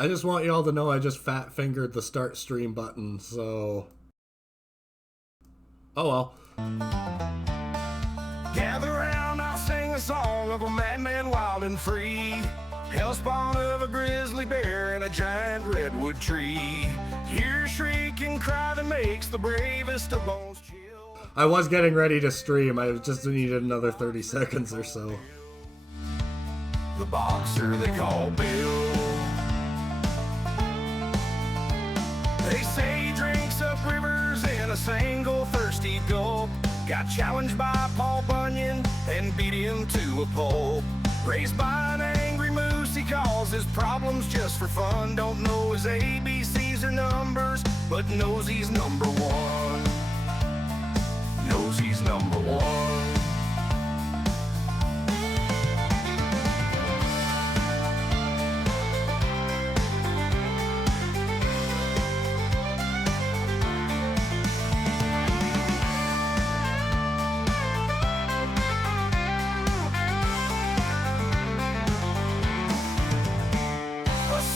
I just want y'all to know I just fat fingered the start stream button, so... Oh well. Gather round, I'll sing a song of a madman wild and free. Hellspawn of a grizzly bear in a giant redwood tree. Hear a shrieking cry that makes the bravest of bones chill. I was getting ready to stream, I just needed another 30 seconds or so. The boxer they call Bill. They say he drinks up rivers in a single thirsty gulp. Got challenged by Paul Bunyan and beat him to a pulp. Raised by an angry moose, he calls his problems just for fun. Don't know his ABCs or numbers, but knows he's number one. Knows he's number one.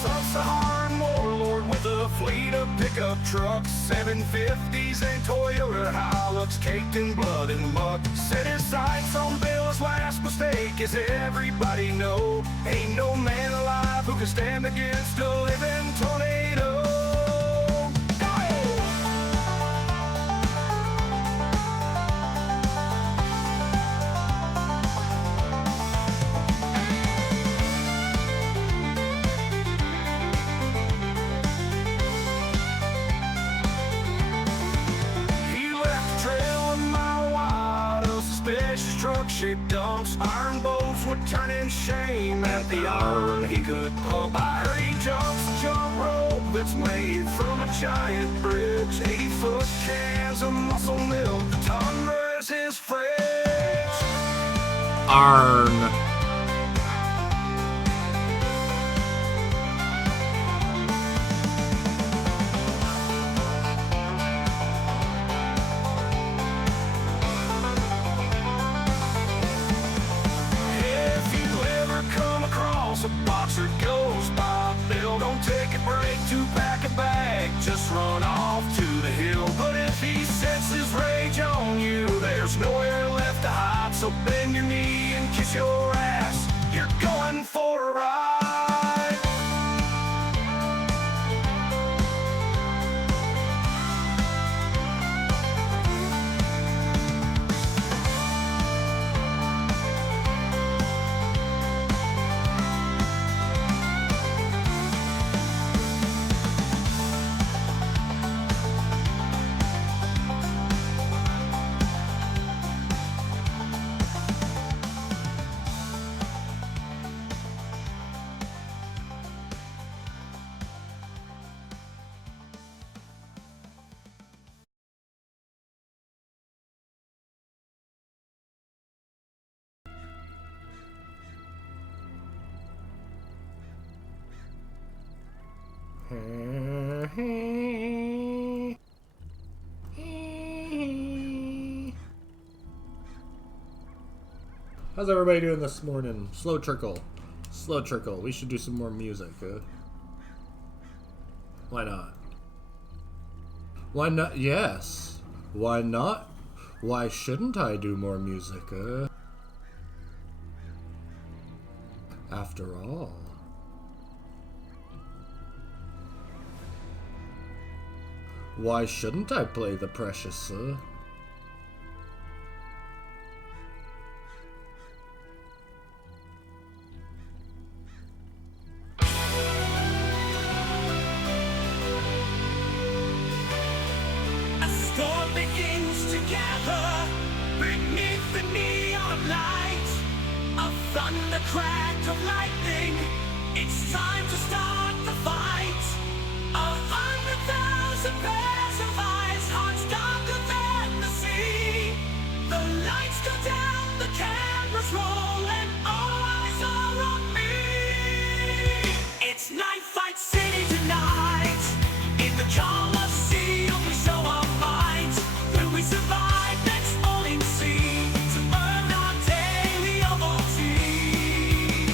Sub-Saharan warlord with a fleet of pickup trucks, 750s and Toyota Hilux caked in blood and muck. Set his sights on Bill's last mistake, as everybody know. Ain't no man alive who can stand against a living tornado. Truck-shaped dumps, iron bolts would turn in shame at the iron he could pump. I heard he jumps a jump rope that's made from a giant bridge. 80-foot cans of muscle milk, Tundra's his fridge. Arn. A boxer goes by Bill, don't take a break to pack a bag, just run off to the hill. But if he sets his rage on you, there's nowhere left to hide. So bend your knee and kiss your ass, you're going for a ride. How's everybody doing this morning? Slow trickle. Slow trickle. We should do some more music. Why not? Why not? Yes. Why not? Why shouldn't I do more music? After all. Why shouldn't I play the precious, A storm begins to gather beneath the neon light. A thunder crack of lightning. It's time to start the fight. 100,000 pairs of eyes, hearts darker than the sea. The lights go down, the cameras roll, and all eyes are on me. It's Night Fight City tonight. In the Coliseum we show our might. Will we survive next morning sea to earn our daily ovaltine?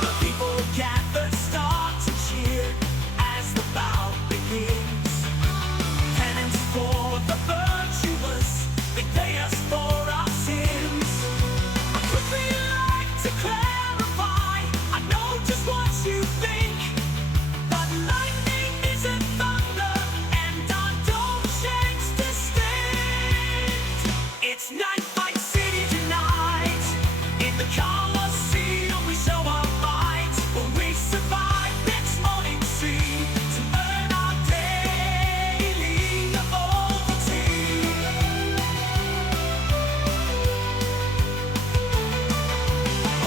The people It's Night Fight City tonight. In the Coliseum we show our might. Will we survive next morning sea to earn our daily Ovaltine?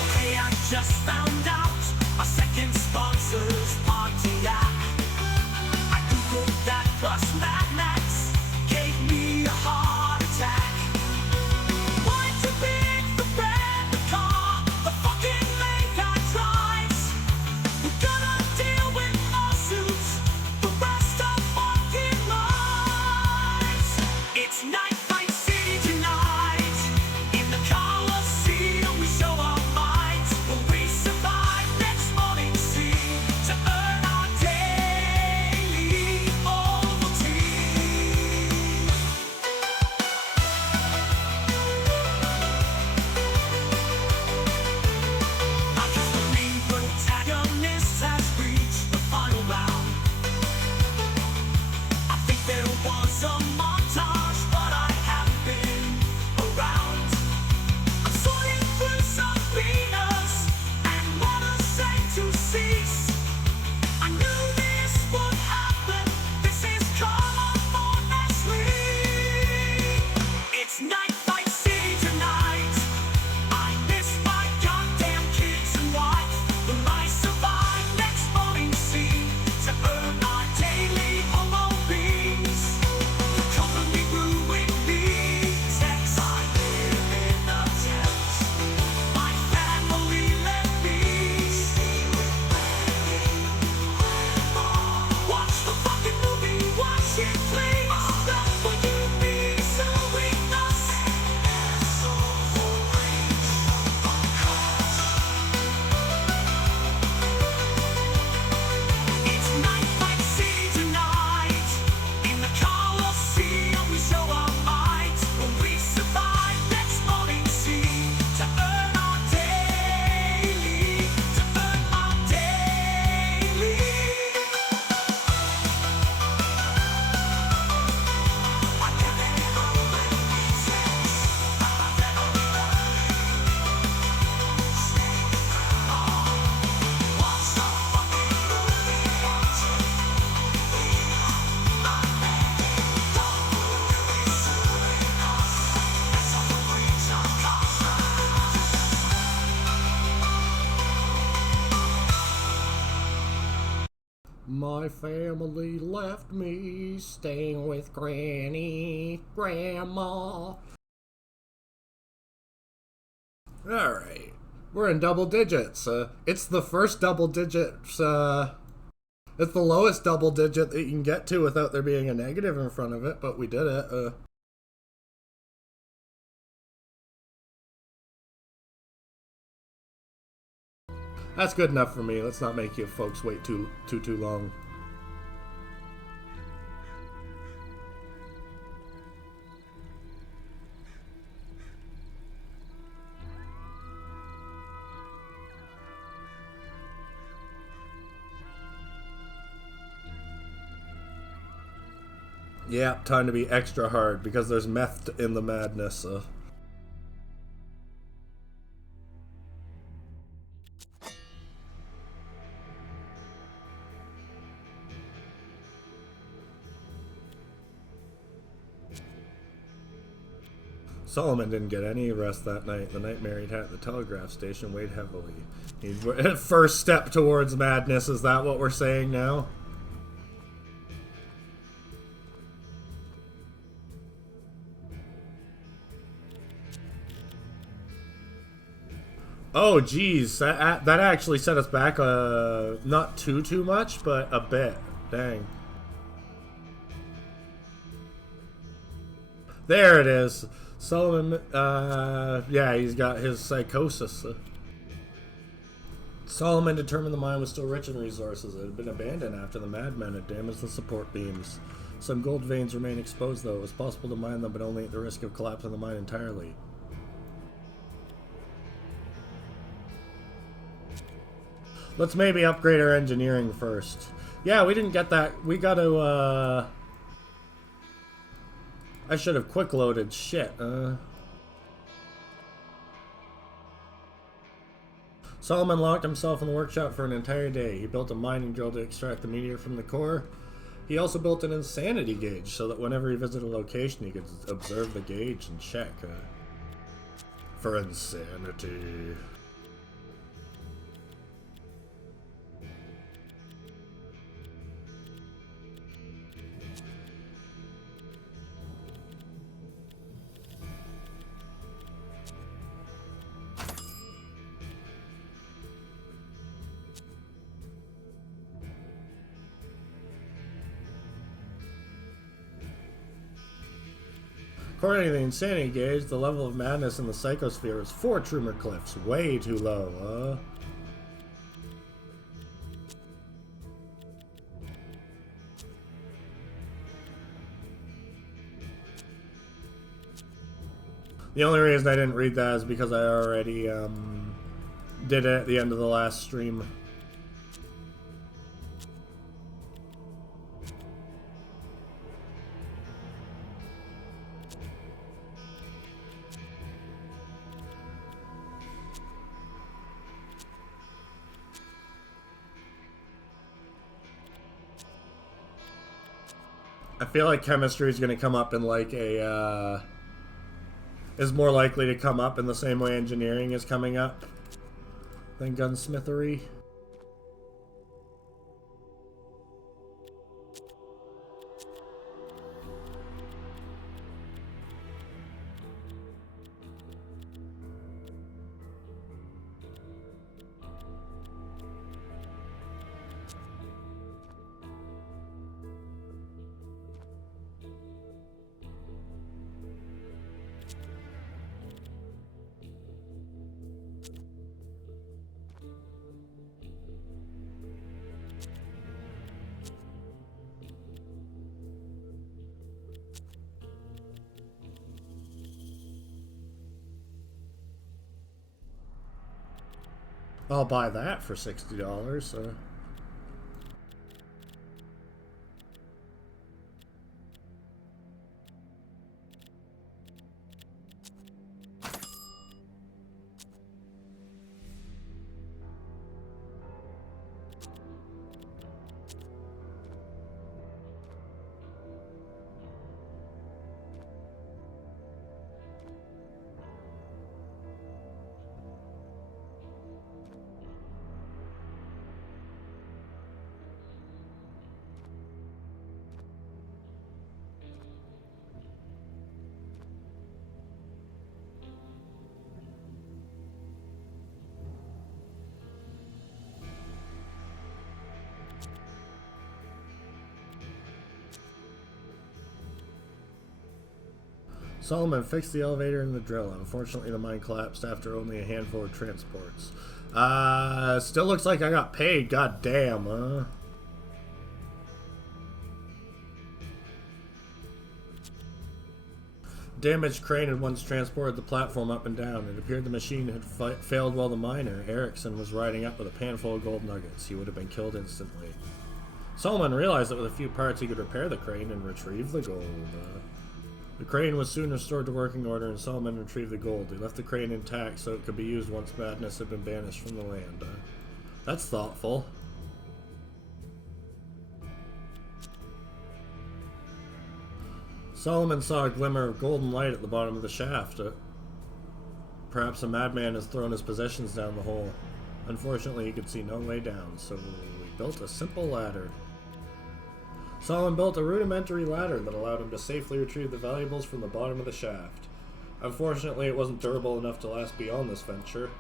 Okay, I just found out our second sponsor's Pontiac. I googled that plus Mad Max gave me a heart attack. Why too big for brand the car? The fucking late guy drives. We're gonna deal with lawsuits the rest of fucking lives. It's Night Fight City tonight. In the Coliseum we show our might. Will we survive next morning sea to earn our daily Ovaltine? I guess the main protagonist has reached the final round. I think there was a montage, but I haven't been around. I'm sorting through some cleaners and wanna say to cease. I knew this would happen. This is karma for Nestle. It's Night Fight City tonight. I miss my goddamn kids and wife. Will I survive next morning sea to earn our daily homo beans? The company ruined me. Text, I live in a tent. My family let me stay with grandma. Watch the fucking movie, watch it please. That's what you be so with us. It's Night Fight City tonight. In the Coliseum we show our might. Will we survive next morning sea to earn our daily, to earn our daily? I can't let it go, let it be sex. Watch the fucking movie, watch it. My family left me staying with grandma. Alright, we're in double digits. It's the first double digits, it's the lowest double digit that you can get to without there being a negative in front of it, but we did it. That's good enough for me. Let's not make you folks wait too long. Yeah, time to be extra hard because there's Meth'd in the madness. Solomon didn't get any rest that night. The nightmare he'd had at the telegraph station weighed heavily. First step towards madness, is that what we're saying now? Oh, geez, that actually set us back, not too much, but a bit. Dang. There it is. Solomon, yeah, he's got his psychosis. Solomon determined the mine was still rich in resources. It had been abandoned after the madmen had damaged the support beams. Some gold veins remain exposed, though. It was possible to mine them, but only at the risk of collapsing the mine entirely. Let's maybe upgrade our engineering first. Yeah, we didn't get that. We gotta, I should have quick loaded. Shit. Solomon locked himself in the workshop for an entire day. He built a mining drill to extract the meteor from the core. He also built an insanity gauge so that whenever he visited a location, he could observe the gauge and check for insanity. According to the insanity gauge, the level of madness in the psychosphere is 4 Trumer cliffs. Way too low, The only reason I didn't read that is because I already did it at the end of the last stream. I feel like chemistry is going to come up in like a, is more likely to come up in the same way engineering is coming up than gunsmithery. I'll buy that for $60. Solomon fixed the elevator and the drill. Unfortunately, the mine collapsed after only a handful of transports. Still looks like I got paid. God damn, huh? Damaged crane had once transported the platform up and down. It appeared the machine had failed while the miner, Erickson, was riding up with a pan full of gold nuggets. He would have been killed instantly. Solomon realized that with a few parts he could repair the crane and retrieve the gold. The crane was soon restored to working order, and Solomon retrieved the gold. He left the crane intact so it could be used once madness had been banished from the land. That's thoughtful. Solomon saw a glimmer of golden light at the bottom of the shaft. Perhaps a madman has thrown his possessions down the hole. Unfortunately, he could see no way down, so he built a simple ladder. Solomon built a rudimentary ladder that allowed him to safely retrieve the valuables from the bottom of the shaft. Unfortunately, it wasn't durable enough to last beyond this venture.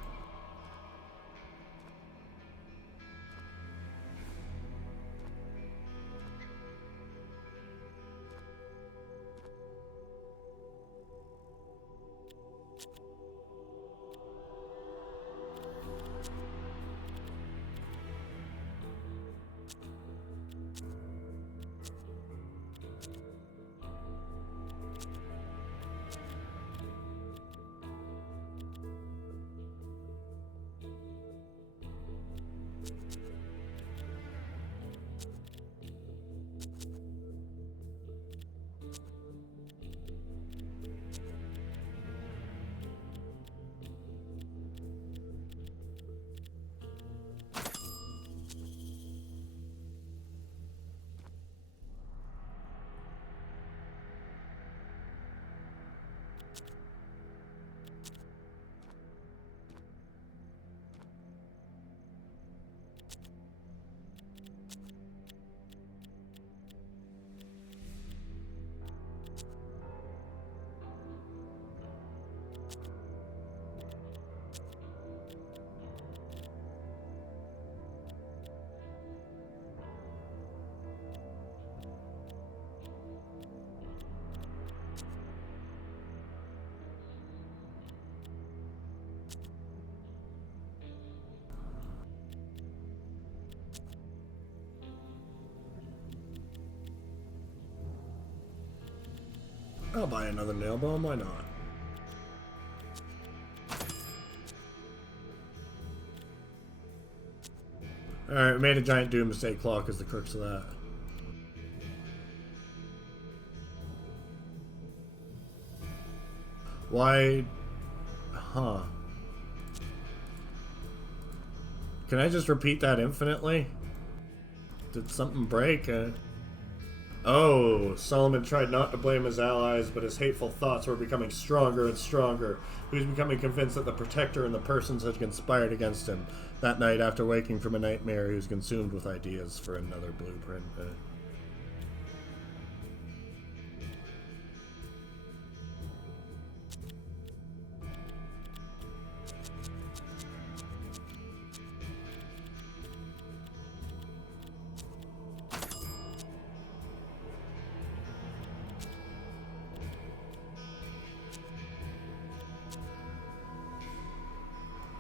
I'll buy another nail bomb, why not? Alright, we made a giant doomsday clock as the crux of that. Why? Huh. Can I just repeat that infinitely? Did something break? Oh, Solomon tried not to blame his allies, but his hateful thoughts were becoming stronger and stronger. He was becoming convinced that the Protector and the persons had conspired against him. That night, after waking from a nightmare, he was consumed with ideas for another blueprint.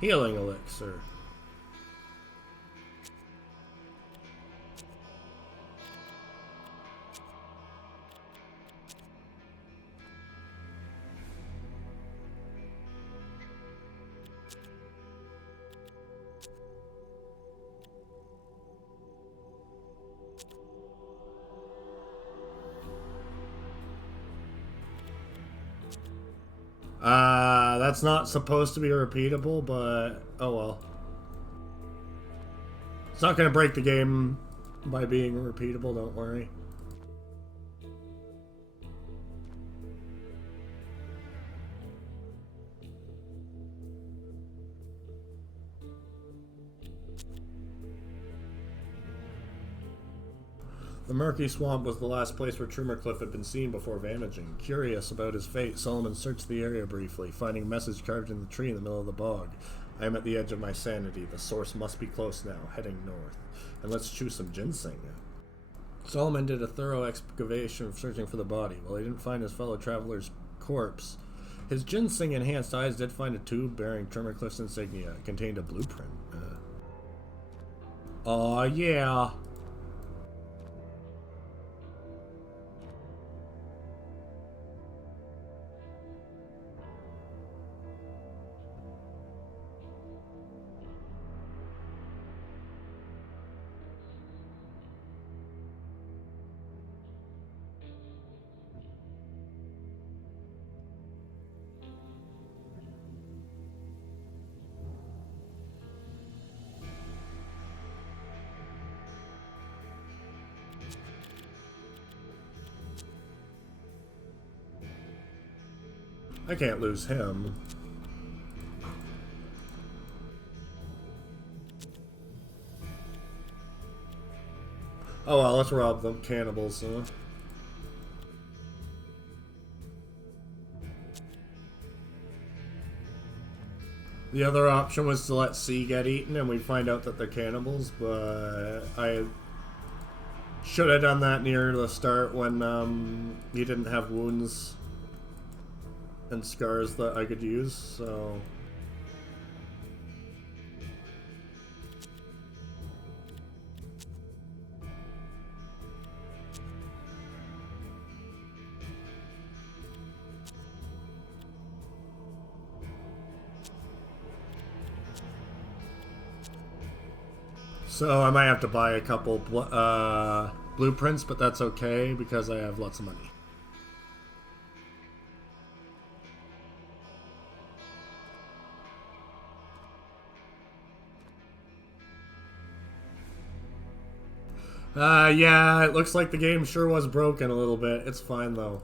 Healing elixir. That's not supposed to be repeatable, but oh well. It's not gonna break the game by being repeatable, don't worry. The murky swamp was the last place where Trimmercliff had been seen before vanishing. Curious about his fate, Solomon searched the area briefly, finding a message carved in the tree in the middle of the bog. I am at the edge of my sanity. The source must be close now, heading north. And let's chew some ginseng. Solomon did a thorough excavation searching for the body. While he didn't find his fellow traveler's corpse, his ginseng-enhanced eyes did find a tube bearing Trimmercliff's insignia. It contained a blueprint. Aw, yeah. I can't lose him. Oh well, let's rob them. Cannibals, huh? The other option was to let C get eaten and we'd find out that they're cannibals, but I should have done that near the start when he didn't have wounds and scars that I could use, so... So I might have to buy a couple blueprints, but that's okay because I have lots of money. Yeah, it looks like the game sure was broken a little bit. It's fine, though.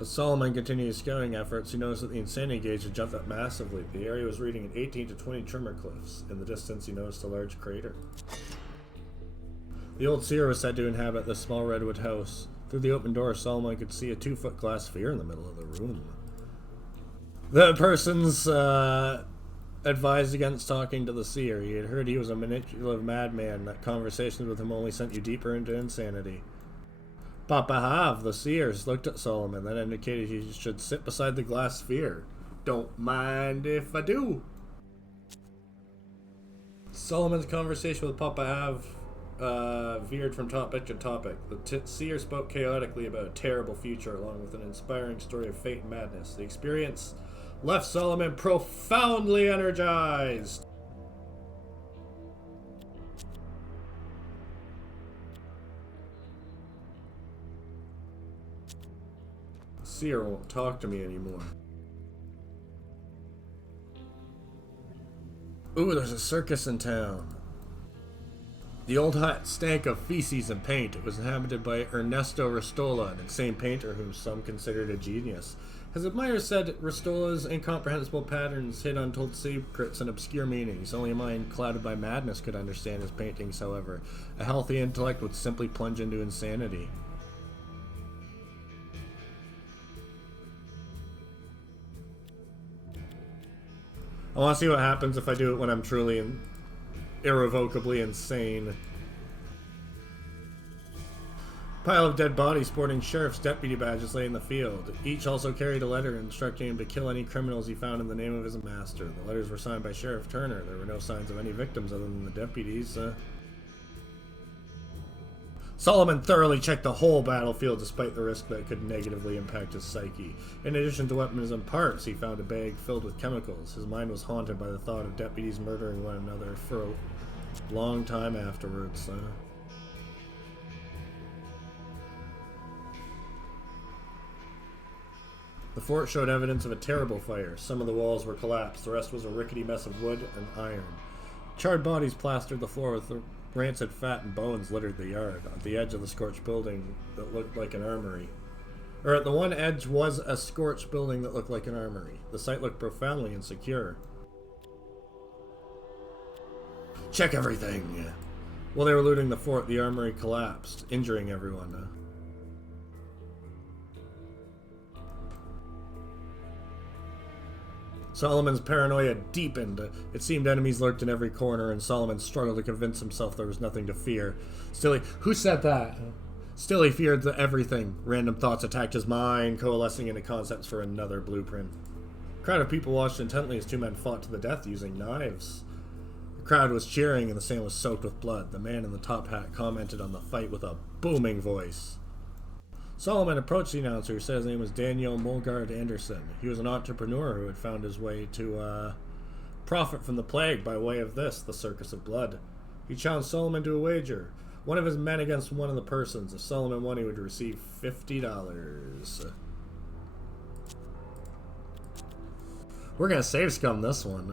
As Solomon continued his scouting efforts, he noticed that the insanity gauge had jumped up massively. The area was reading at 18 to 20 Trimmercliffs. In the distance, he noticed a large crater. The old seer was said to inhabit this small redwood house. Through the open door, Solomon could see a 2-foot glass sphere in the middle of the room. The person's advised against talking to the seer. He had heard he was a manipulative madman, that conversations with him only sent you deeper into insanity. Papahav, the seers, looked at Solomon, then indicated he should sit beside the glass sphere. Don't mind if I do. Solomon's conversation with Papahav veered from topic to topic. The seer spoke chaotically about a terrible future, along with an inspiring story of fate and madness. The experience left Solomon profoundly energized. Seer won't talk to me anymore. Ooh, there's a circus in town. The old hut stank of feces and paint. It was inhabited by Ernesto Ristola, an insane painter whom some considered a genius. His admirers said Ristola's incomprehensible patterns hid untold secrets and obscure meanings. Only a mind clouded by madness could understand his paintings, however. A healthy intellect would simply plunge into insanity. I want to see what happens if I do it when I'm truly and irrevocably insane. Pile of dead bodies sporting sheriff's deputy badges lay in the field. Each also carried a letter instructing him to kill any criminals he found in the name of his master. The letters were signed by Sheriff Turner. There were no signs of any victims other than the deputies. Solomon thoroughly checked the whole battlefield despite the risk that it could negatively impact his psyche. In addition to weapons and parts, he found a bag filled with chemicals. His mind was haunted by the thought of deputies murdering one another for a long time afterwards. The fort showed evidence of a terrible fire. Some of the walls were collapsed. The rest was a rickety mess of wood and iron. Charred bodies plastered the floor with the rancid fat and bones littered the yard. At the edge of the scorched building that looked like an armory. Or at the one edge was a scorched building that looked like an armory. The site looked profoundly insecure. Check everything! While they were looting the fort, the armory collapsed, injuring everyone. Solomon's paranoia deepened. It seemed enemies lurked in every corner, and Solomon struggled to convince himself there was nothing to fear. Still, who said that? Still, he feared everything. Random thoughts attacked his mind, coalescing into concepts for another blueprint. A crowd of people watched intently as two men fought to the death using knives. The crowd was cheering, and the sand was soaked with blood. The man in the top hat commented on the fight with a booming voice. Solomon approached the announcer, who said his name was Daniel Mulgard Anderson. He was an entrepreneur who had found his way to profit from the plague by way of this, the circus of blood. He challenged Solomon to a wager. One of his men against one of the persons. If Solomon won, he would receive $50. We're gonna save scum this one.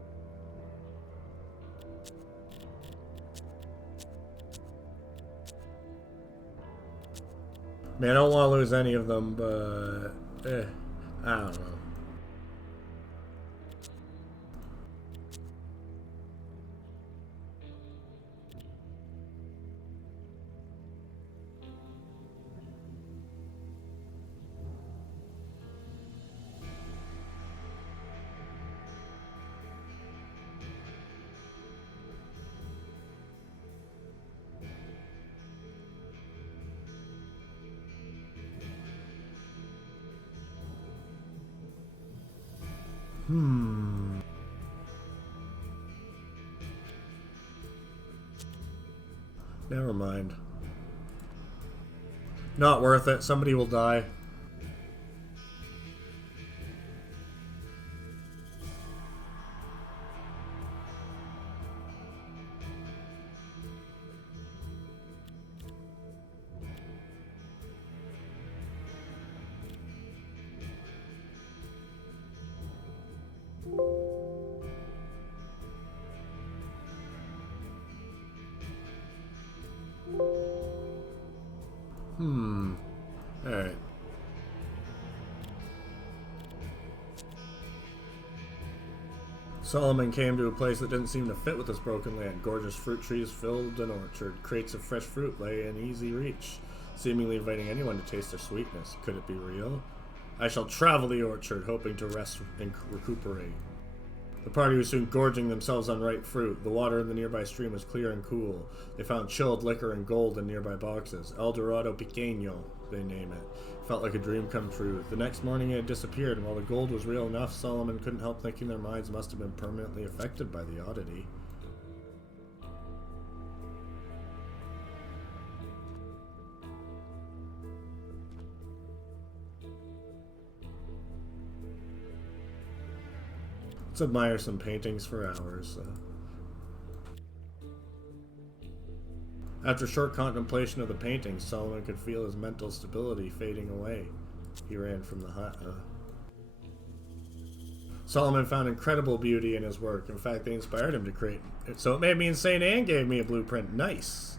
Man, I don't want to lose any of them, but I don't know. Never mind. Not worth it. Somebody will die. Alright. Solomon came to a place that didn't seem to fit with this broken land. Gorgeous fruit trees filled an orchard. Crates of fresh fruit lay in easy reach, seemingly inviting anyone to taste their sweetness. Could it be real? I shall travel the orchard, hoping to rest and recuperate. The party was soon gorging themselves on ripe fruit. The water in the nearby stream was clear and cool. They found chilled liquor and gold in nearby boxes. El Dorado Pequeño, they name it. Felt like a dream come true. The next morning it had disappeared, and while the gold was real enough, Solomon couldn't help thinking their minds must have been permanently affected by the oddity. Let's admire some paintings for hours. After short contemplation of the paintings, Solomon could feel his mental stability fading away. He ran from the hut. Solomon found incredible beauty in his work. In fact, they inspired him to create it. So it made me insane and gave me a blueprint. Nice.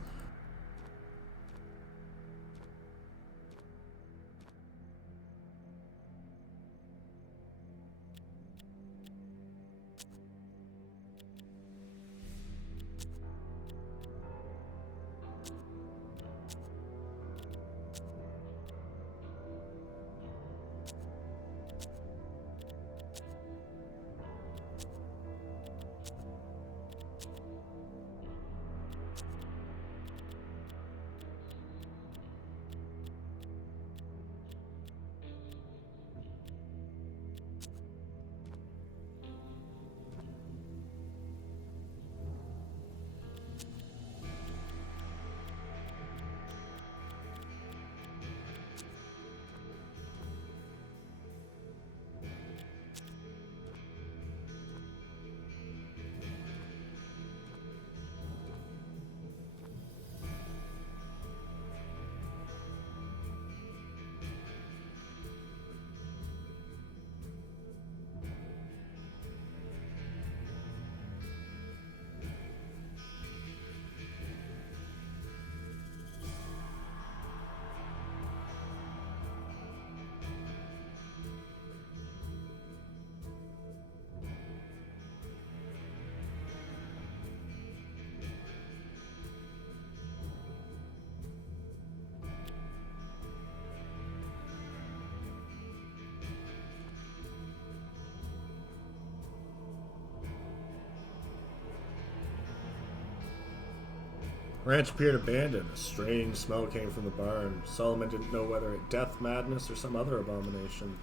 Ranch appeared abandoned. A strange smell came from the barn. Solomon didn't know whether it death, madness, or some other abomination.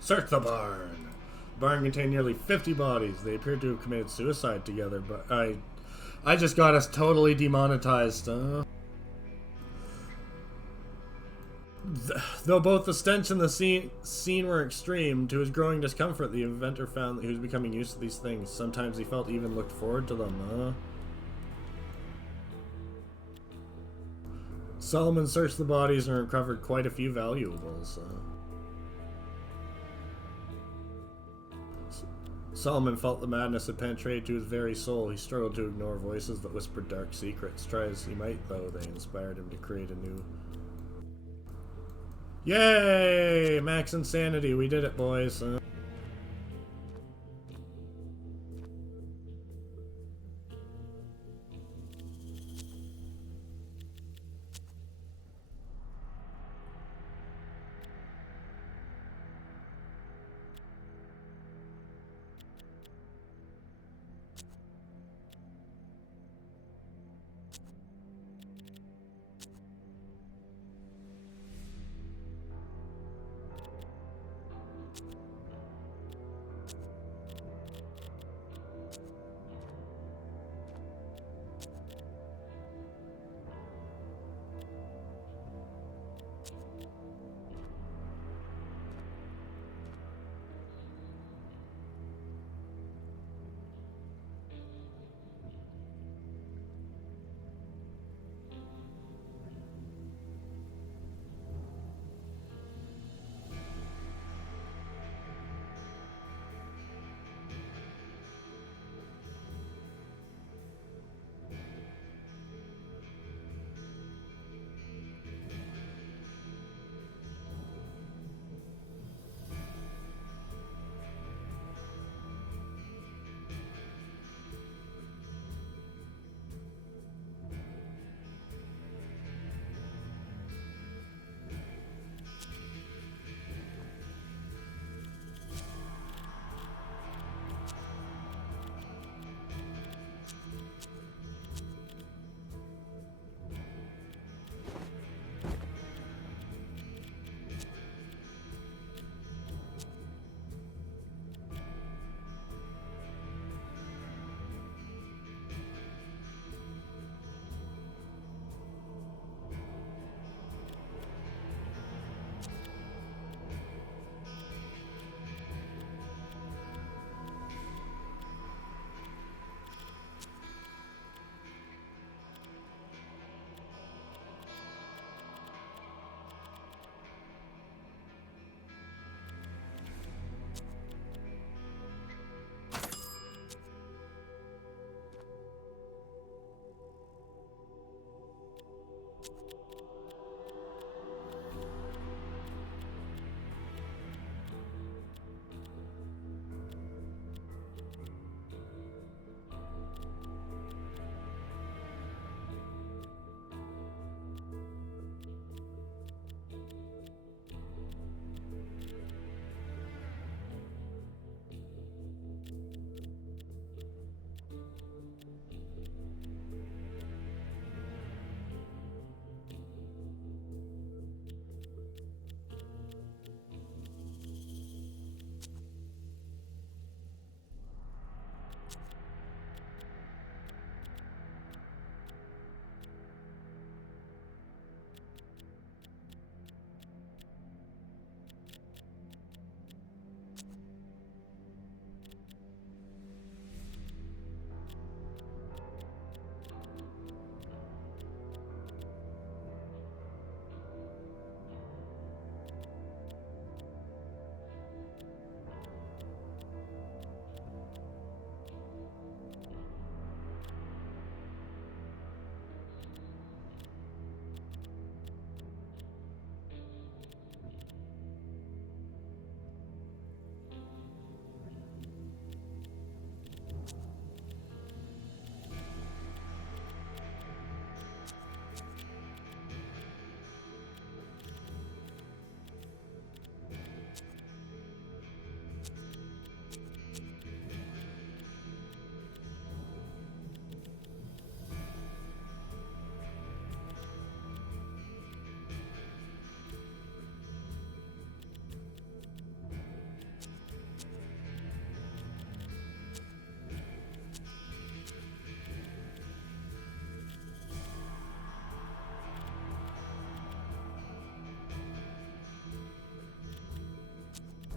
Search the barn! The barn contained nearly 50 bodies. They appeared to have committed suicide together, but I just got us totally demonetized. Though both the stench and the scene were extreme, to his growing discomfort, the inventor found that he was becoming used to these things. Sometimes he felt even looked forward to them. Solomon searched the bodies and recovered quite a few valuables. Solomon felt the madness had penetrated to his very soul. He struggled to ignore voices that whispered dark secrets. Try as he might, though, they inspired him to create a new... Yay! Max insanity. We did it, boys.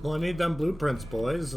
Well, I need them blueprints, boys.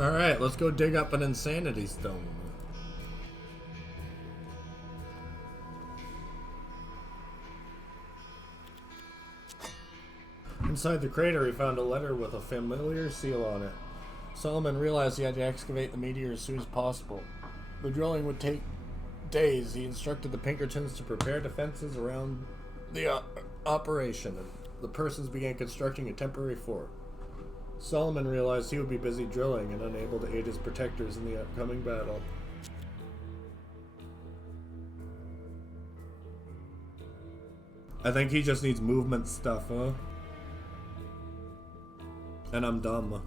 Alright, let's go dig up an insanity stone. Inside the crater, he found a letter with a familiar seal on it. Solomon realized he had to excavate the meteor as soon as possible. The drilling would take days. He instructed the Pinkertons to prepare defenses around the operation. The persons began constructing a temporary fort. Solomon realized he would be busy drilling and unable to aid his protectors in the upcoming battle. I think he just needs movement stuff, huh? And I'm dumb.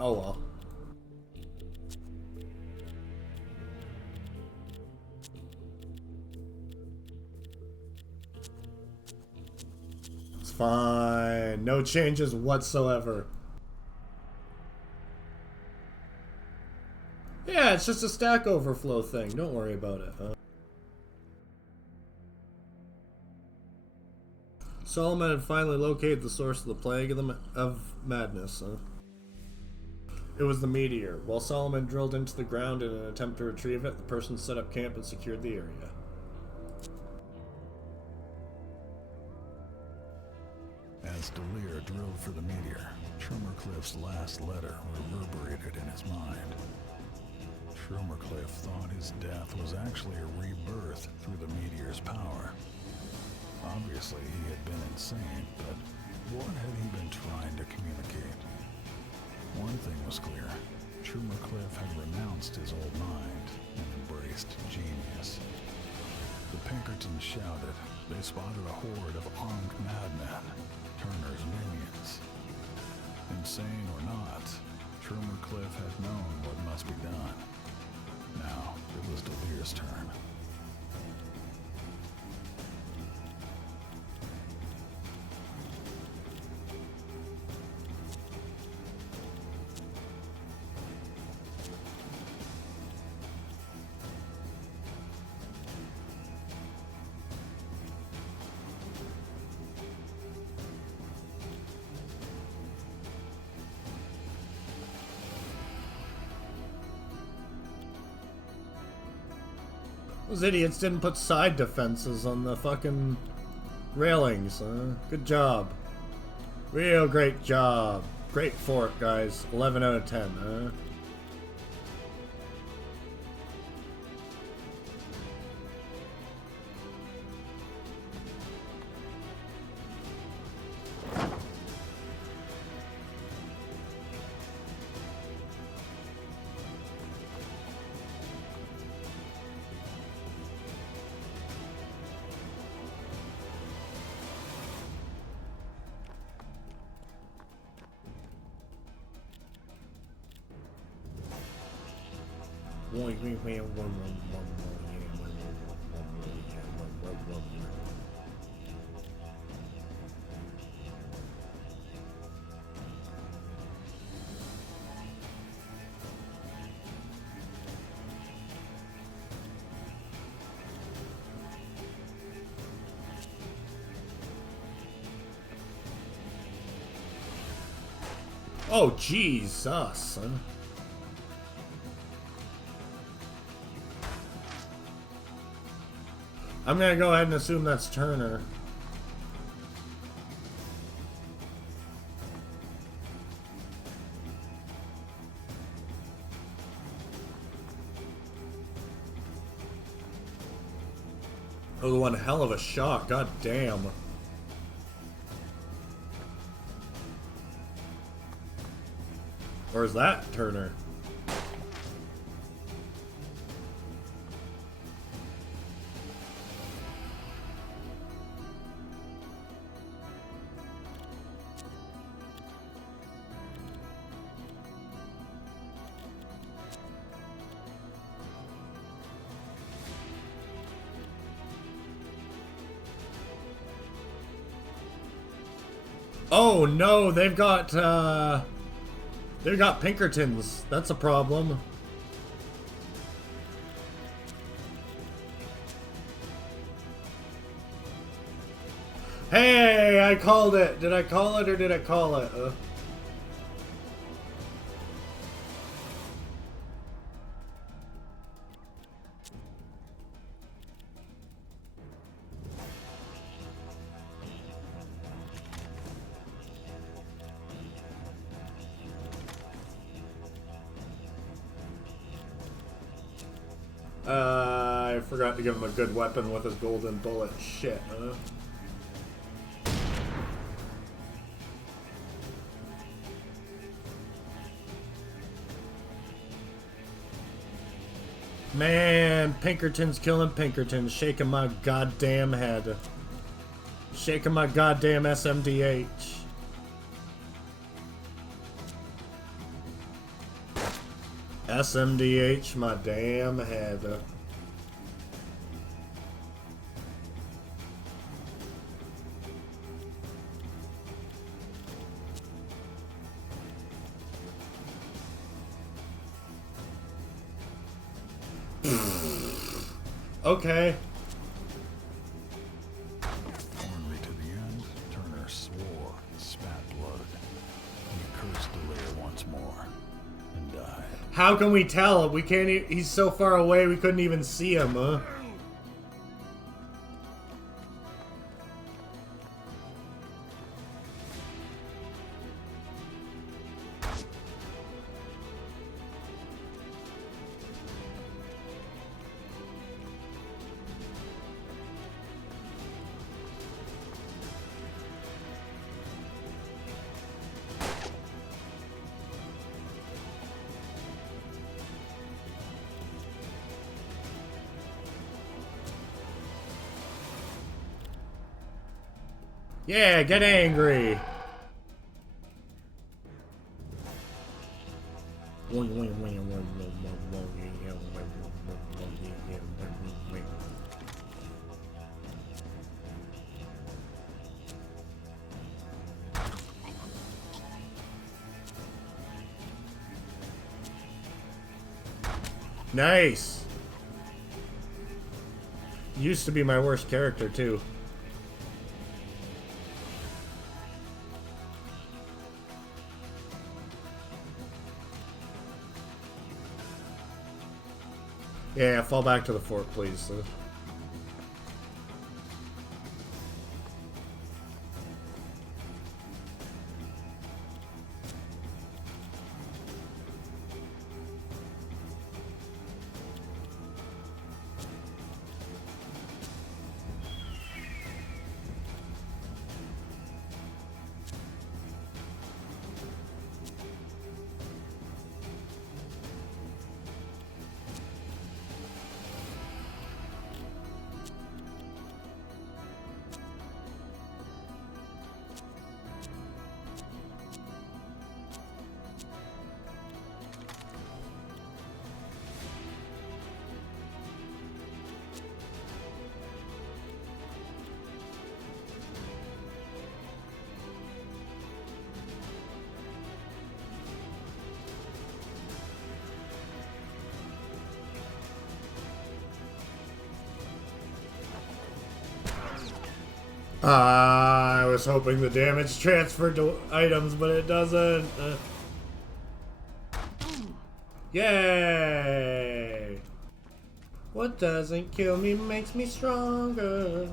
Oh well. It's fine. No changes whatsoever. Yeah, it's just a Stack Overflow thing. Don't worry about it, huh? Solomon had finally located the source of the plague of madness, huh? It was the meteor. While Solomon drilled into the ground in an attempt to retrieve it, the person set up camp and secured the area. As Delir drilled for the meteor, Schumercliff's last letter reverberated in his mind. Schumercliff thought his death was actually a rebirth through the meteor's power. Obviously, he had been insane, but what had he been trying to communicate? One thing was clear. Schumercliff had renounced his old mind and embraced genius. The Pinkertons shouted. They spotted a horde of armed madmen, Turner's minions. Insane or not, Schumercliff had known what must be done. Now, it was Delir's turn. Those idiots didn't put side defenses on the fucking railings, huh? Good job. Real great job. Great fort, guys. 11 out of 10, huh? Oh, Jesus. I'm gonna go ahead and assume that's Turner. Oh, one hell of a shot. God damn. Or is that Turner? Oh no, they've got Pinkertons. That's a problem. Hey, I called it. Did I call it or did I call it? I forgot to give him a good weapon with his golden bullet. Shit, huh? Man, Pinkerton's killing Pinkerton, shaking my goddamn head. Shaking my goddamn SMDH. SMDH my damn head. Okay. Ornery to the end, Turner swore and spat blood. He cursed Delir once more and died. How can we tell? We can't he's so far away we couldn't even see him, huh? Yeah, get angry. Nice. Used to be my worst character too. Yeah, fall back to the fort, please. I was hoping the damage transferred to items, but it doesn't. Yay! What doesn't kill me makes me stronger.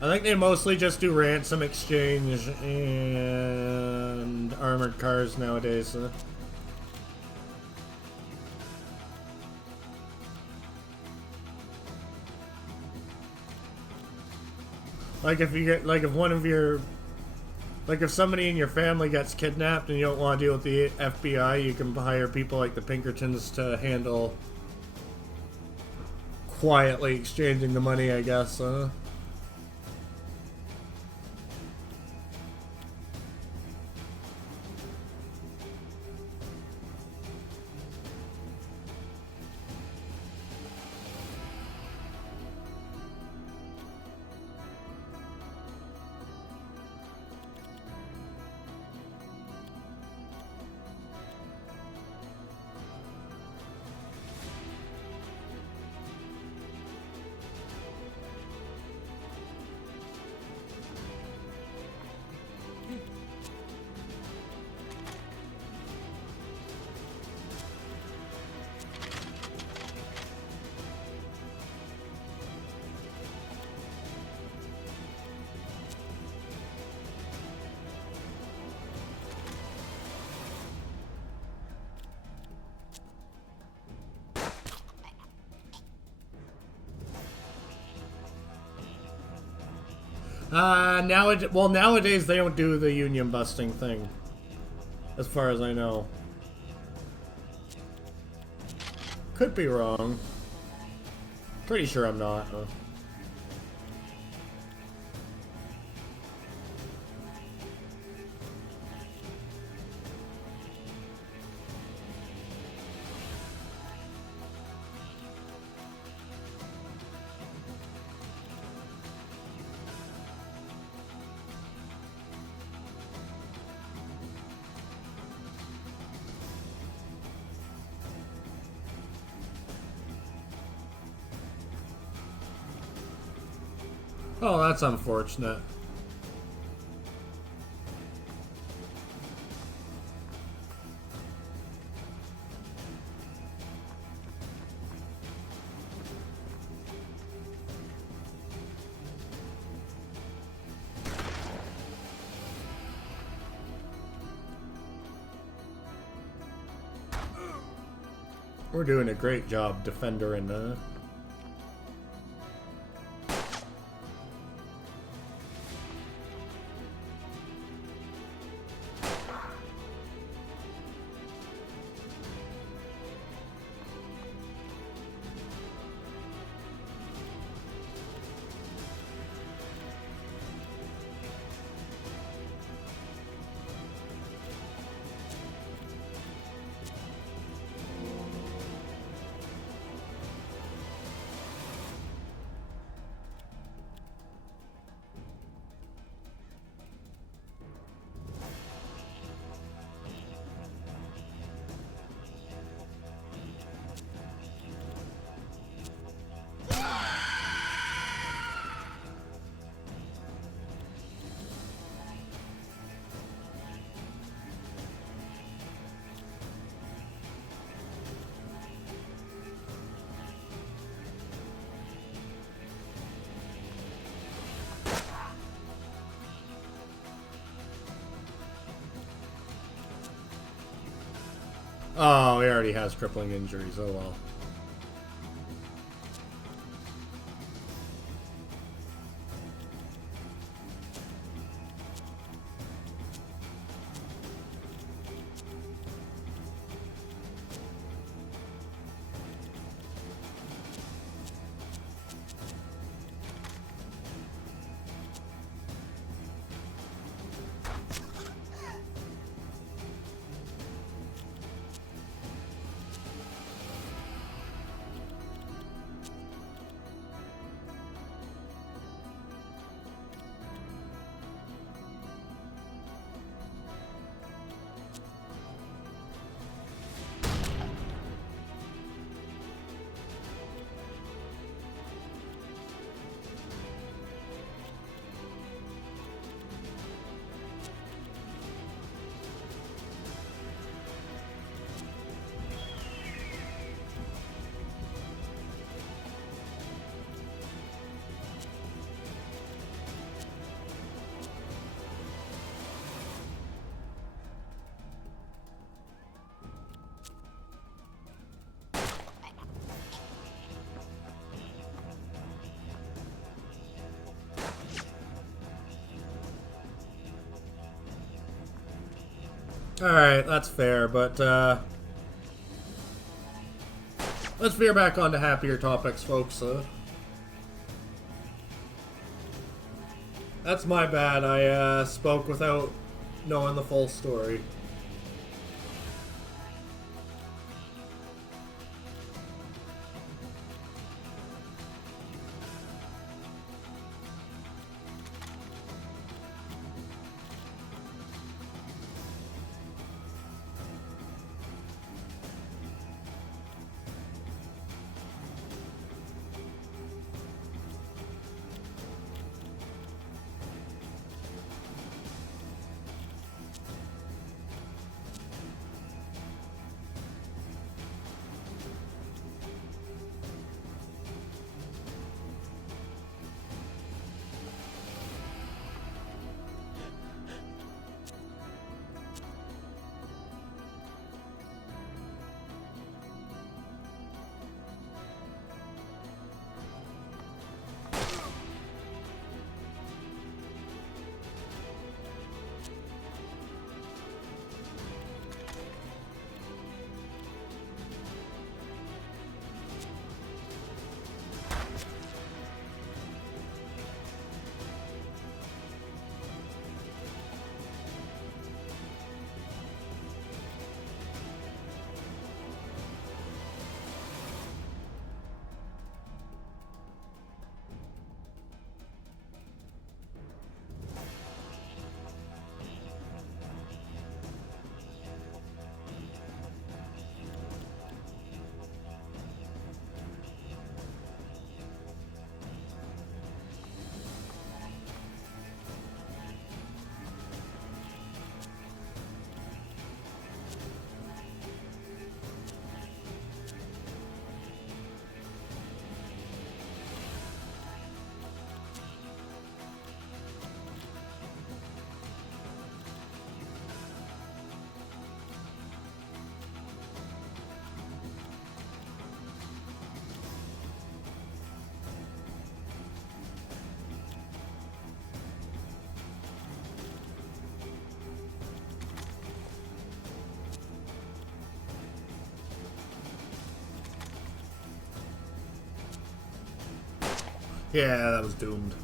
I think they mostly just do ransom exchange and armored cars nowadays. Like if you get, like if one of your, like if somebody in your family gets kidnapped and you don't want to deal with the FBI, you can hire people like the Pinkertons to handle quietly exchanging the money, I guess. Nowadays they don't do the union busting thing, as far as I know. Could be wrong. Pretty sure I'm not. Oh, that's unfortunate. We're doing a great job, Defender and Oh, he already has crippling injuries. Oh well. Alright, that's fair, but let's veer back onto happier topics, folks. That's my bad. I spoke without knowing the full story. Yeah, that was doomed.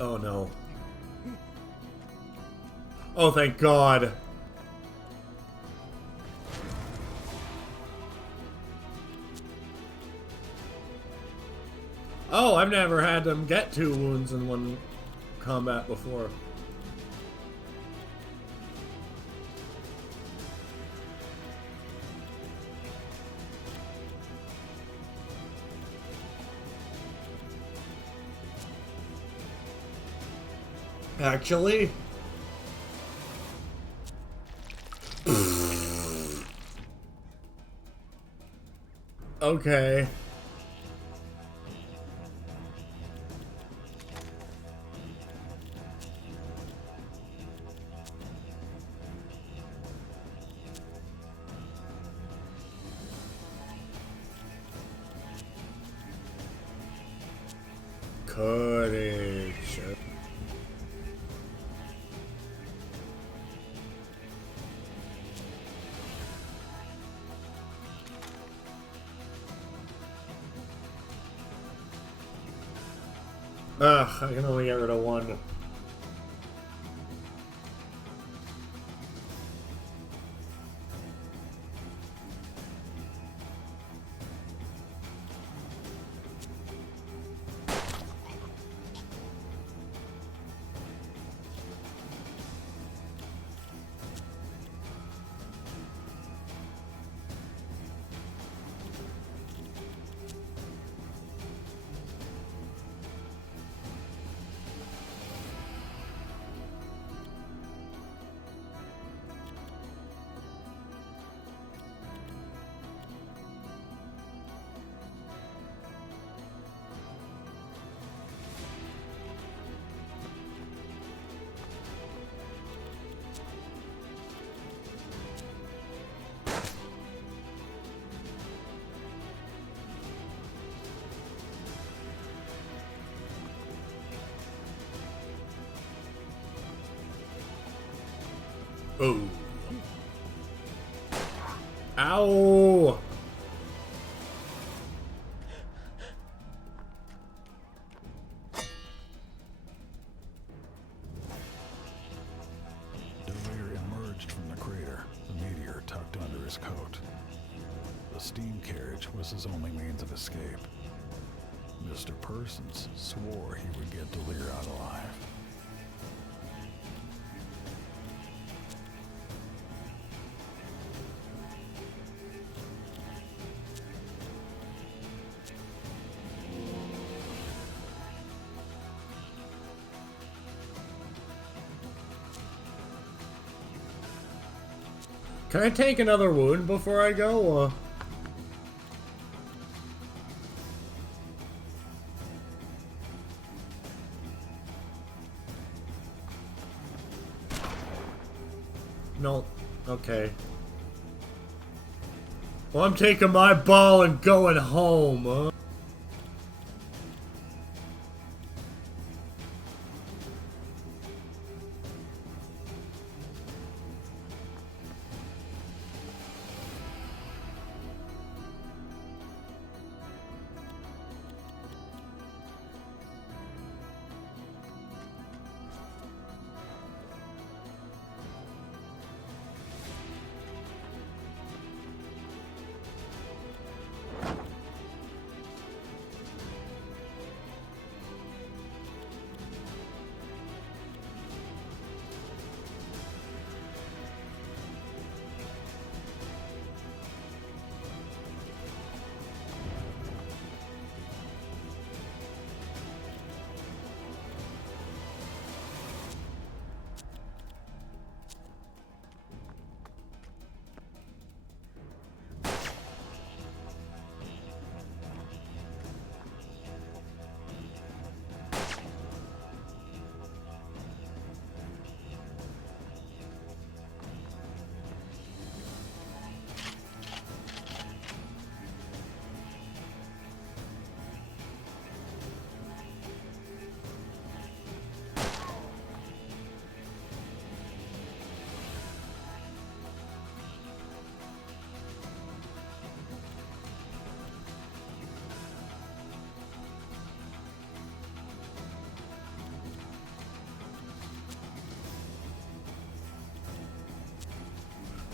Oh no. Oh, thank God. Oh, I've never had them get 2 wounds in one combat before. Actually? Okay. Courage. Ugh, I can only get rid of 1. Oh. Ow! Delir emerged from the crater, the meteor tucked under his coat. The steam carriage was his only means of escape. Mr. Persons swore he would get Delir out alive. Can I take another wound before I go? No. Okay. Well, I'm taking my ball and going home.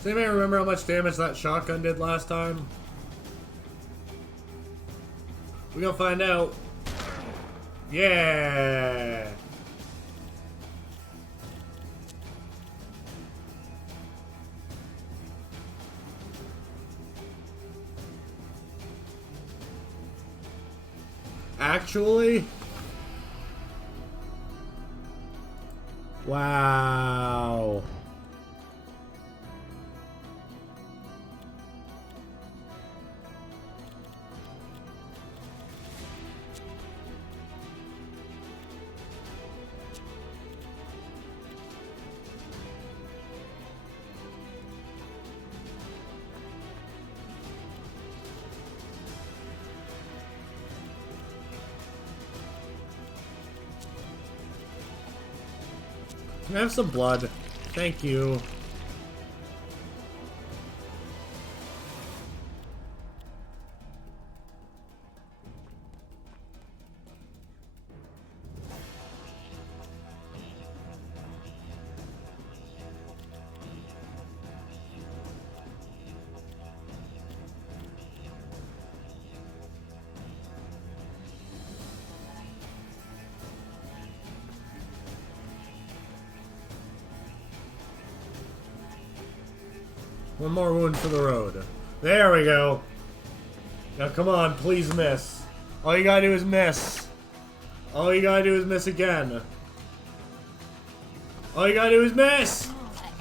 Does anybody remember how much damage that shotgun did last time? We're gonna find out. Yeah! Actually? Wow. Can I have some blood? Thank you. One more wound for the road. There we go. Now come on, please miss. All you gotta do is miss. All you gotta do is miss again. All you gotta do is miss!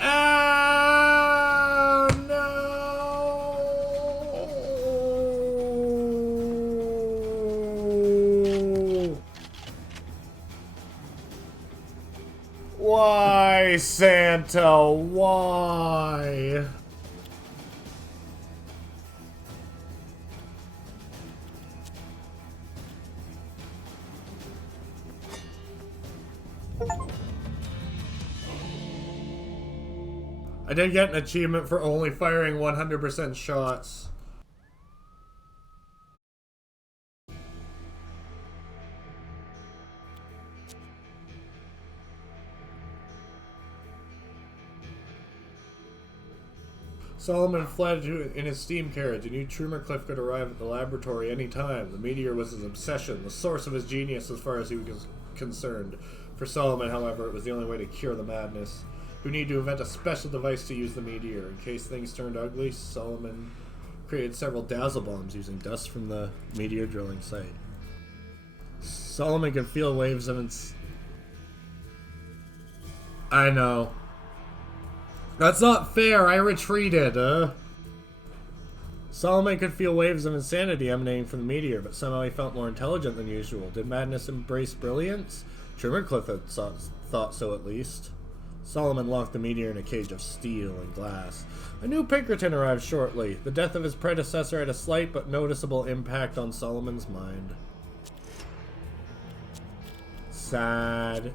Oh, no! Why, Santa? Why? I did get an achievement for only firing 100% shots. Solomon fled in his steam carriage. A new Trumercliff could arrive at the laboratory any time. The meteor was his obsession, the source of his genius as far as he was concerned. For Solomon, however, it was the only way to cure the madness. Who need to invent a special device to use the meteor. In case things turned ugly, Solomon created several dazzle bombs using dust from the meteor drilling site. Solomon can feel waves of I know. That's not fair. I retreated. Solomon could feel waves of insanity emanating from the meteor, but somehow he felt more intelligent than usual. Did madness embrace brilliance? Trimmercliff had thought so at least. Solomon locked the meteor in a cage of steel and glass. A new Pinkerton arrived shortly. The death of his predecessor had a slight but noticeable impact on Solomon's mind. Sad.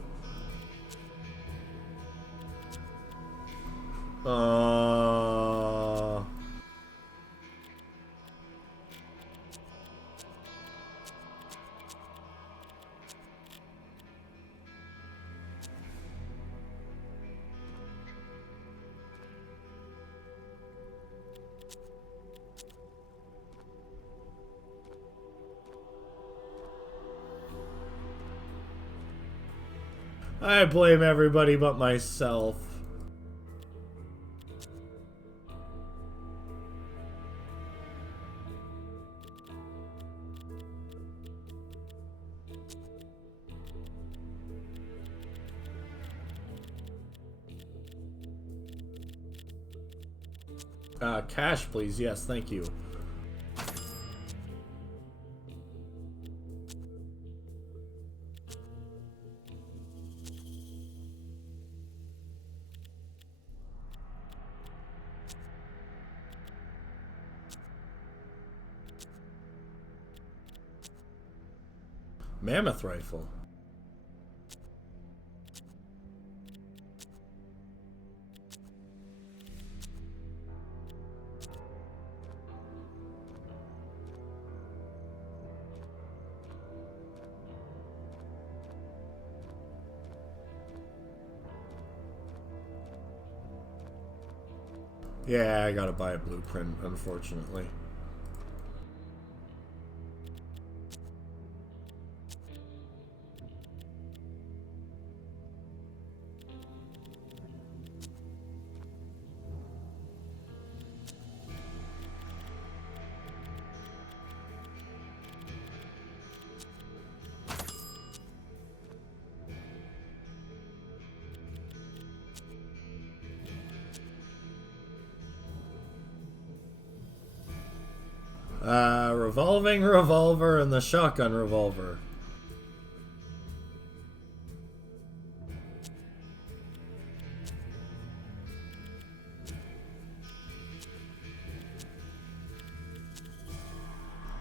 I blame everybody but myself. Cash, please. Yes, thank you. Mammoth rifle. Yeah, I gotta buy a blueprint, unfortunately. Revolving revolver and the shotgun revolver.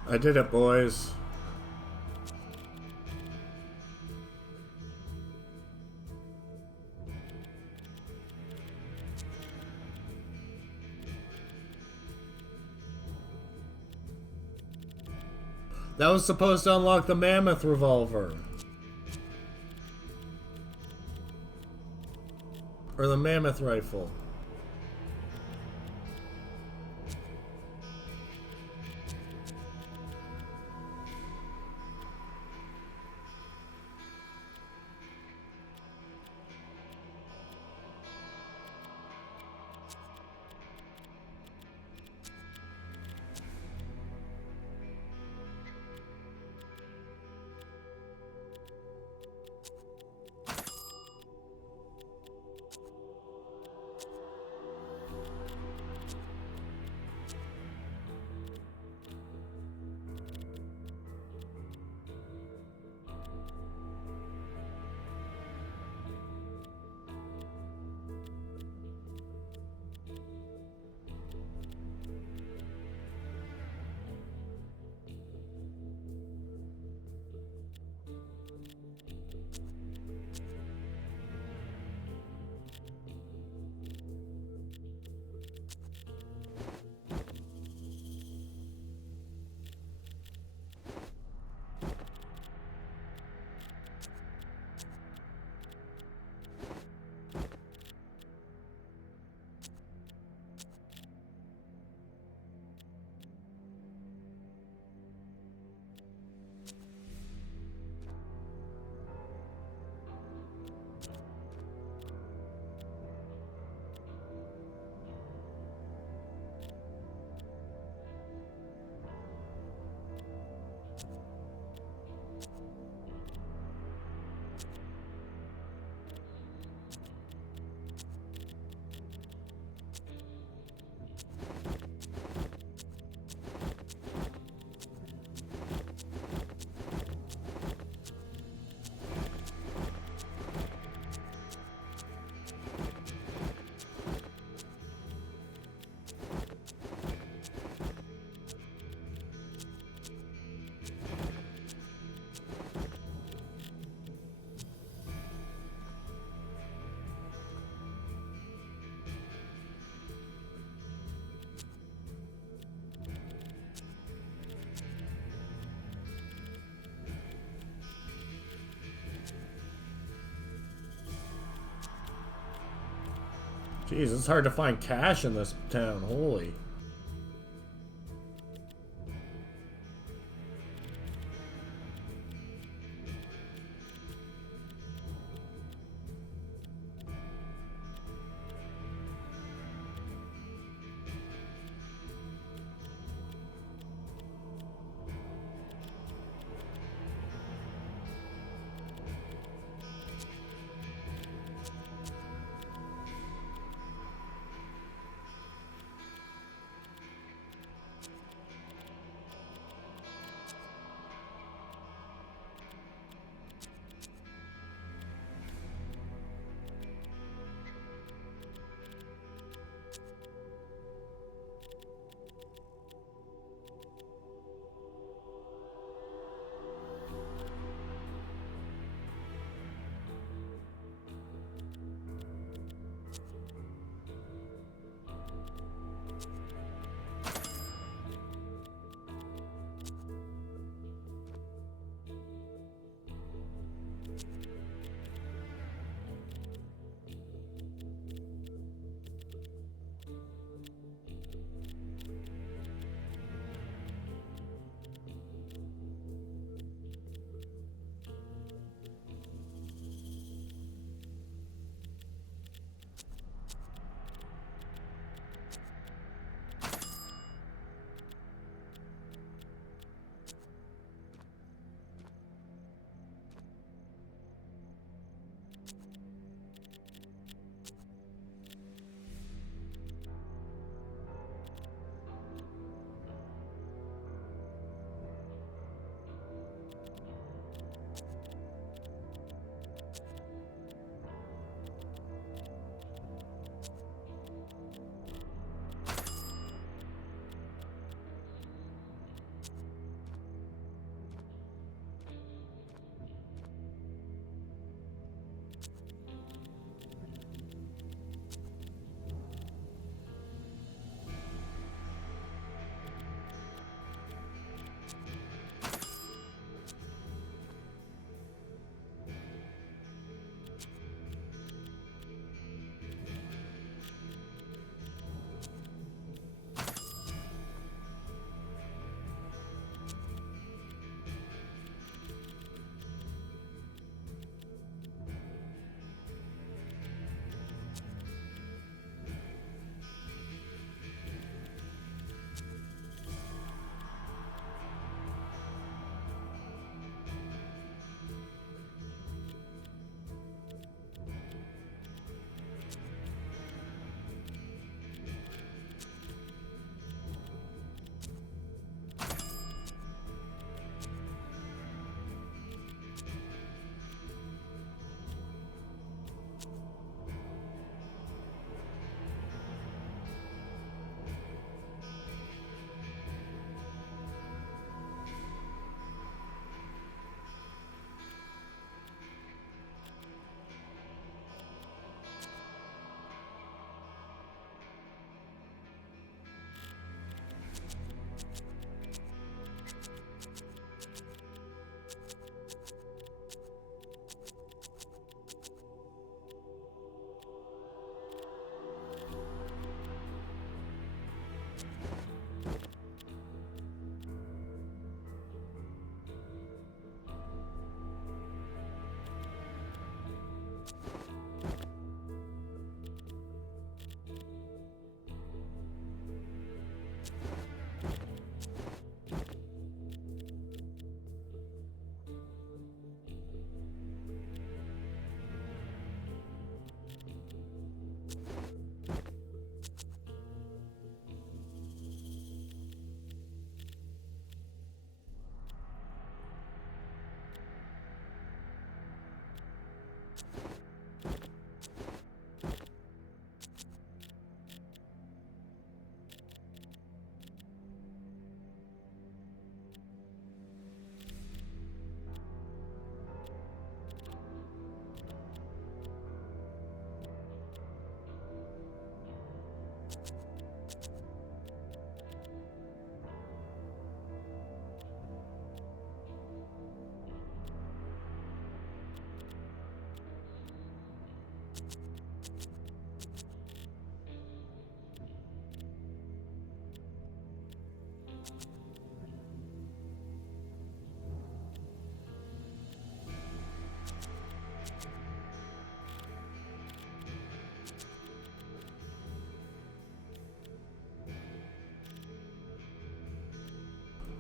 I did it, boys. That was supposed to unlock the mammoth revolver. Or the mammoth rifle. Jeez, it's hard to find cash in this town. Holy.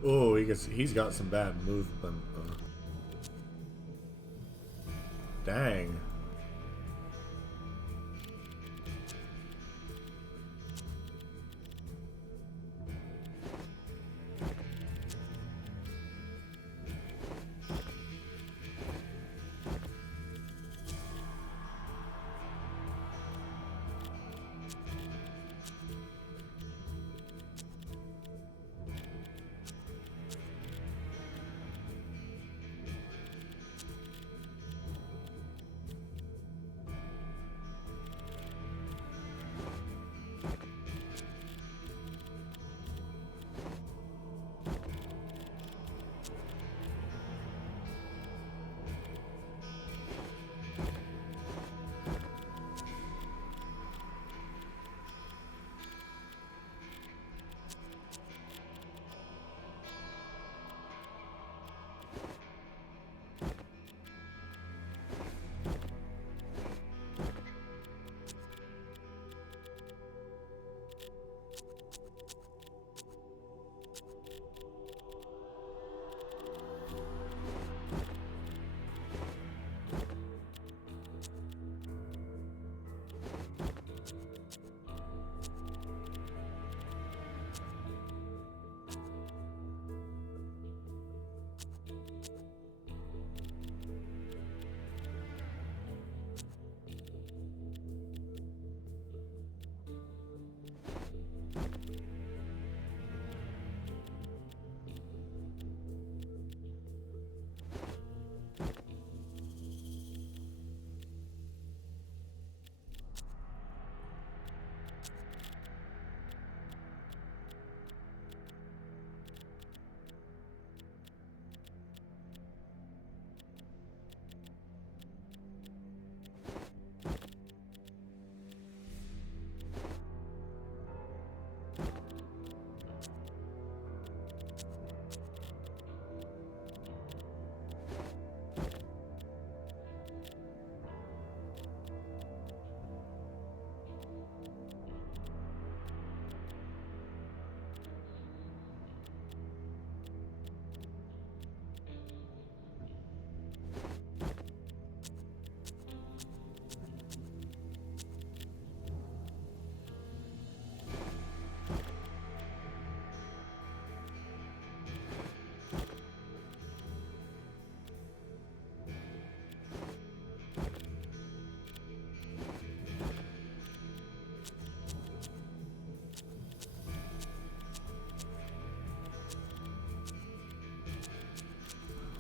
Oh, he's got some bad movement. Dang.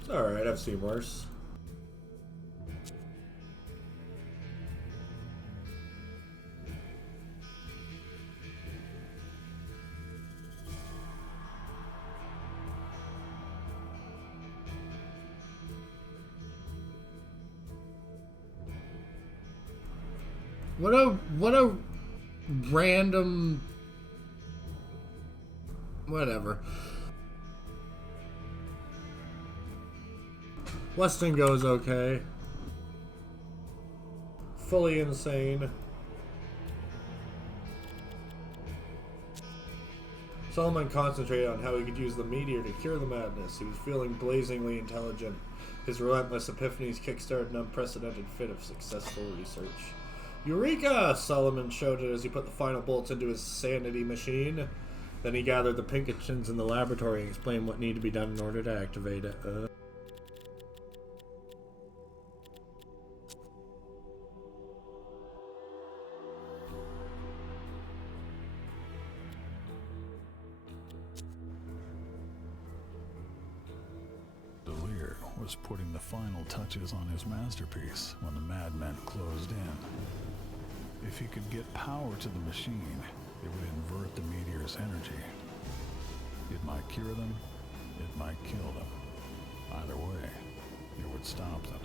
It's alright, I've seen worse. What a random whatever. Weston goes okay. Fully insane. Solomon concentrated on how he could use the meteor to cure the madness. He was feeling blazingly intelligent. His relentless epiphanies kickstarted an unprecedented fit of successful research. Eureka! Solomon shouted as he put the final bolts into his sanity machine. Then he gathered the Pinkertons in the laboratory and explained what needed to be done in order to activate it. Was putting the final touches on his masterpiece when the madmen closed in. If he could get power to the machine, it would invert the meteor's energy. It might cure them, it might kill them. Either way, it would stop them.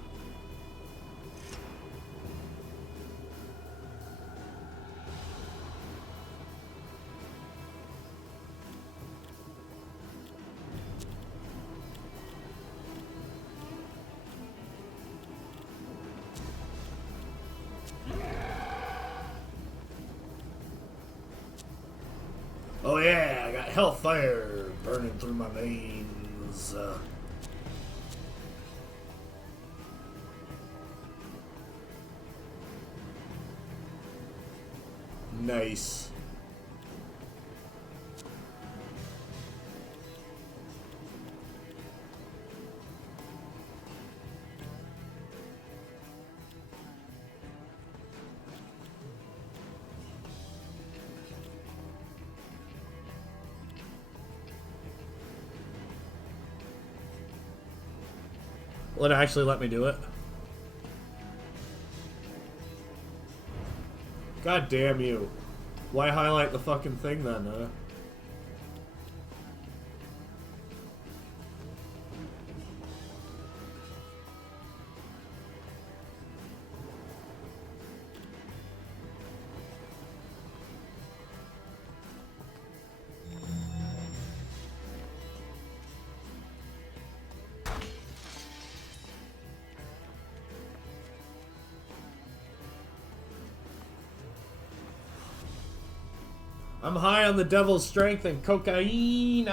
Oh yeah, I got Hellfire burning through my veins. Nice. Will it actually let me do it? God damn you. Why highlight the fucking thing then, huh? I'm high on the devil's strength and cocaine.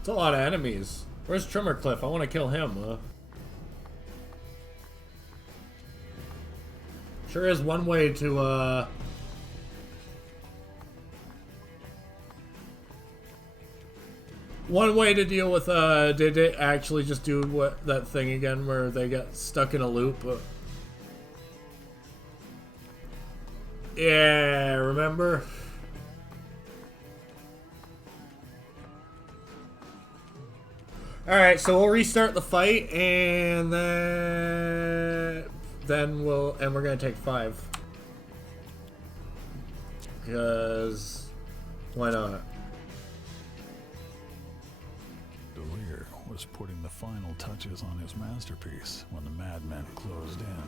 It's a lot of enemies. Where's Trimmercliff? I want to kill him. Sure is one way to, one way to deal with, did it actually just do what that thing again where they got stuck in a loop? Yeah, remember? Alright, so we'll restart the fight, and then we're gonna take 5. Because, why not? Delir was putting the final touches on his masterpiece when the madmen closed in.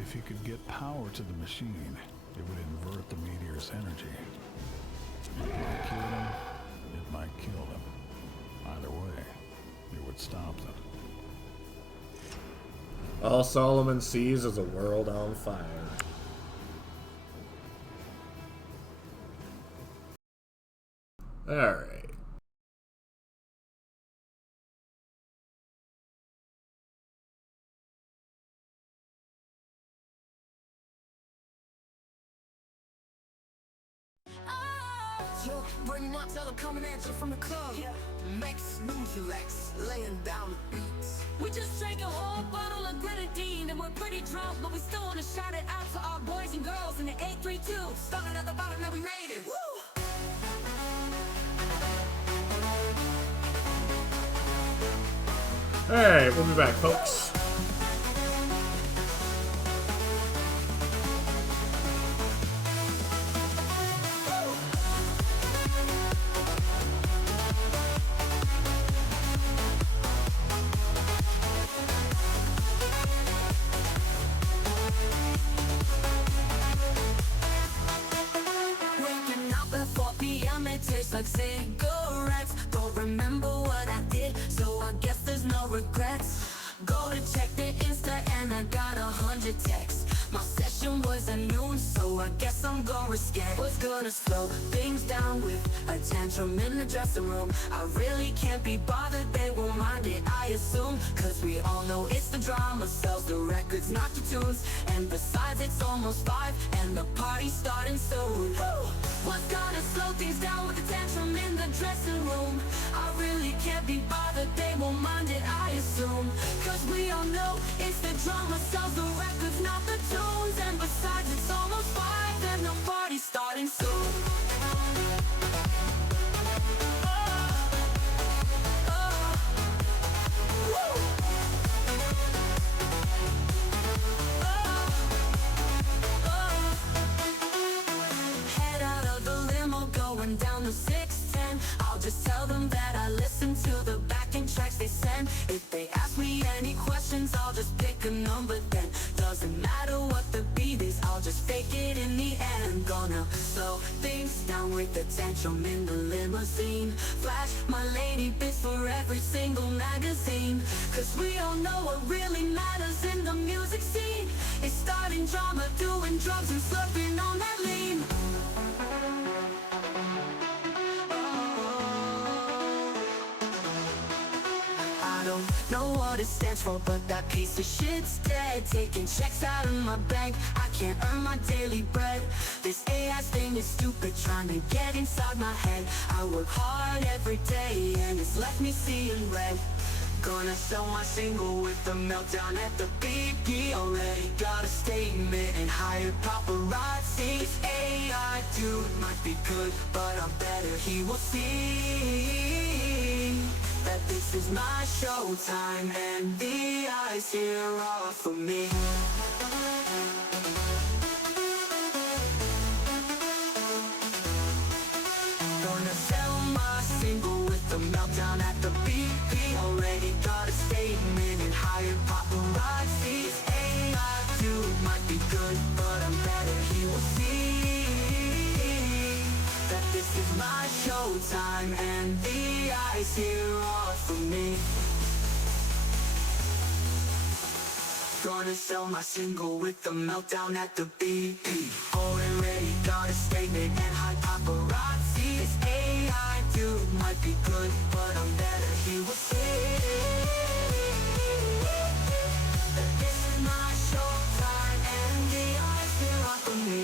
If he could get power to the machine, it would invert the meteor's energy. It might kill him, it might kill them. Either way, it would stop them. All Solomon sees is a world on fire. Alright. Yo, bring Montella coming at you from the club. Yeah. Makes news relax, laying down the beats. We just drank a whole bottle of grenadine and we're pretty drunk, but we still wanna shout it out to our boys and girls in the 832. Started at the bottom and we made it. Woo! Alright, we'll be back, folks. Waking up at 4 p.m. it tastes like cigarettes. Don't remember what I did, so I guess there's no regrets. Go to check the Insta and I got 100 texts. My session was at noon, so I guess I'm gonna risk it. Was gonna slow things down with a tantrum in the dressing room. I really can't be bothered, they won't mind it, I assume. Cause we all know it's the drama, sells the records, not the tunes. And besides it's almost 5 and the party's starting soon. Was gonna slow things down with a tantrum in the dressing room. I really can't be bothered, they won't mind it, I assume. Cause we all know it's the drama, sells the records, not the tunes. And besides it's almost 5 and the party's starting soon. Head out of the limo going down the 6th any questions, I'll just pick a number then. Doesn't matter what the beat is, I'll just fake it in the end. Gonna slow things down with the tantrum in the limousine. Flash my lady bits for every single magazine. Cause we all know what really matters in the music scene. It's starting drama, doing drugs and slurping on that lean. I don't know what it stands for, but that piece of shit's dead. Taking checks out of my bank, I can't earn my daily bread. This AI thing is stupid, trying to get inside my head. I work hard every day and it's left me seeing red. Gonna sell my single with the meltdown at the BP. Already got a statement and hired paparazzi. This AI dude might be good, but I'm better, he will see that this is my showtime and the eyes here are for me. Gonna sell my single with the meltdown at the BP. Already got a statement and hired paparazzi. This AI dude might be good, but I'm better, he will see that this is my showtime and the eyes here are for me. Gonna sell my single with the meltdown at the BP. Already got a statement and high paparazzi. This AI dude might be good, but I'm better, he will see that this is my showtime and the eyes here are for me.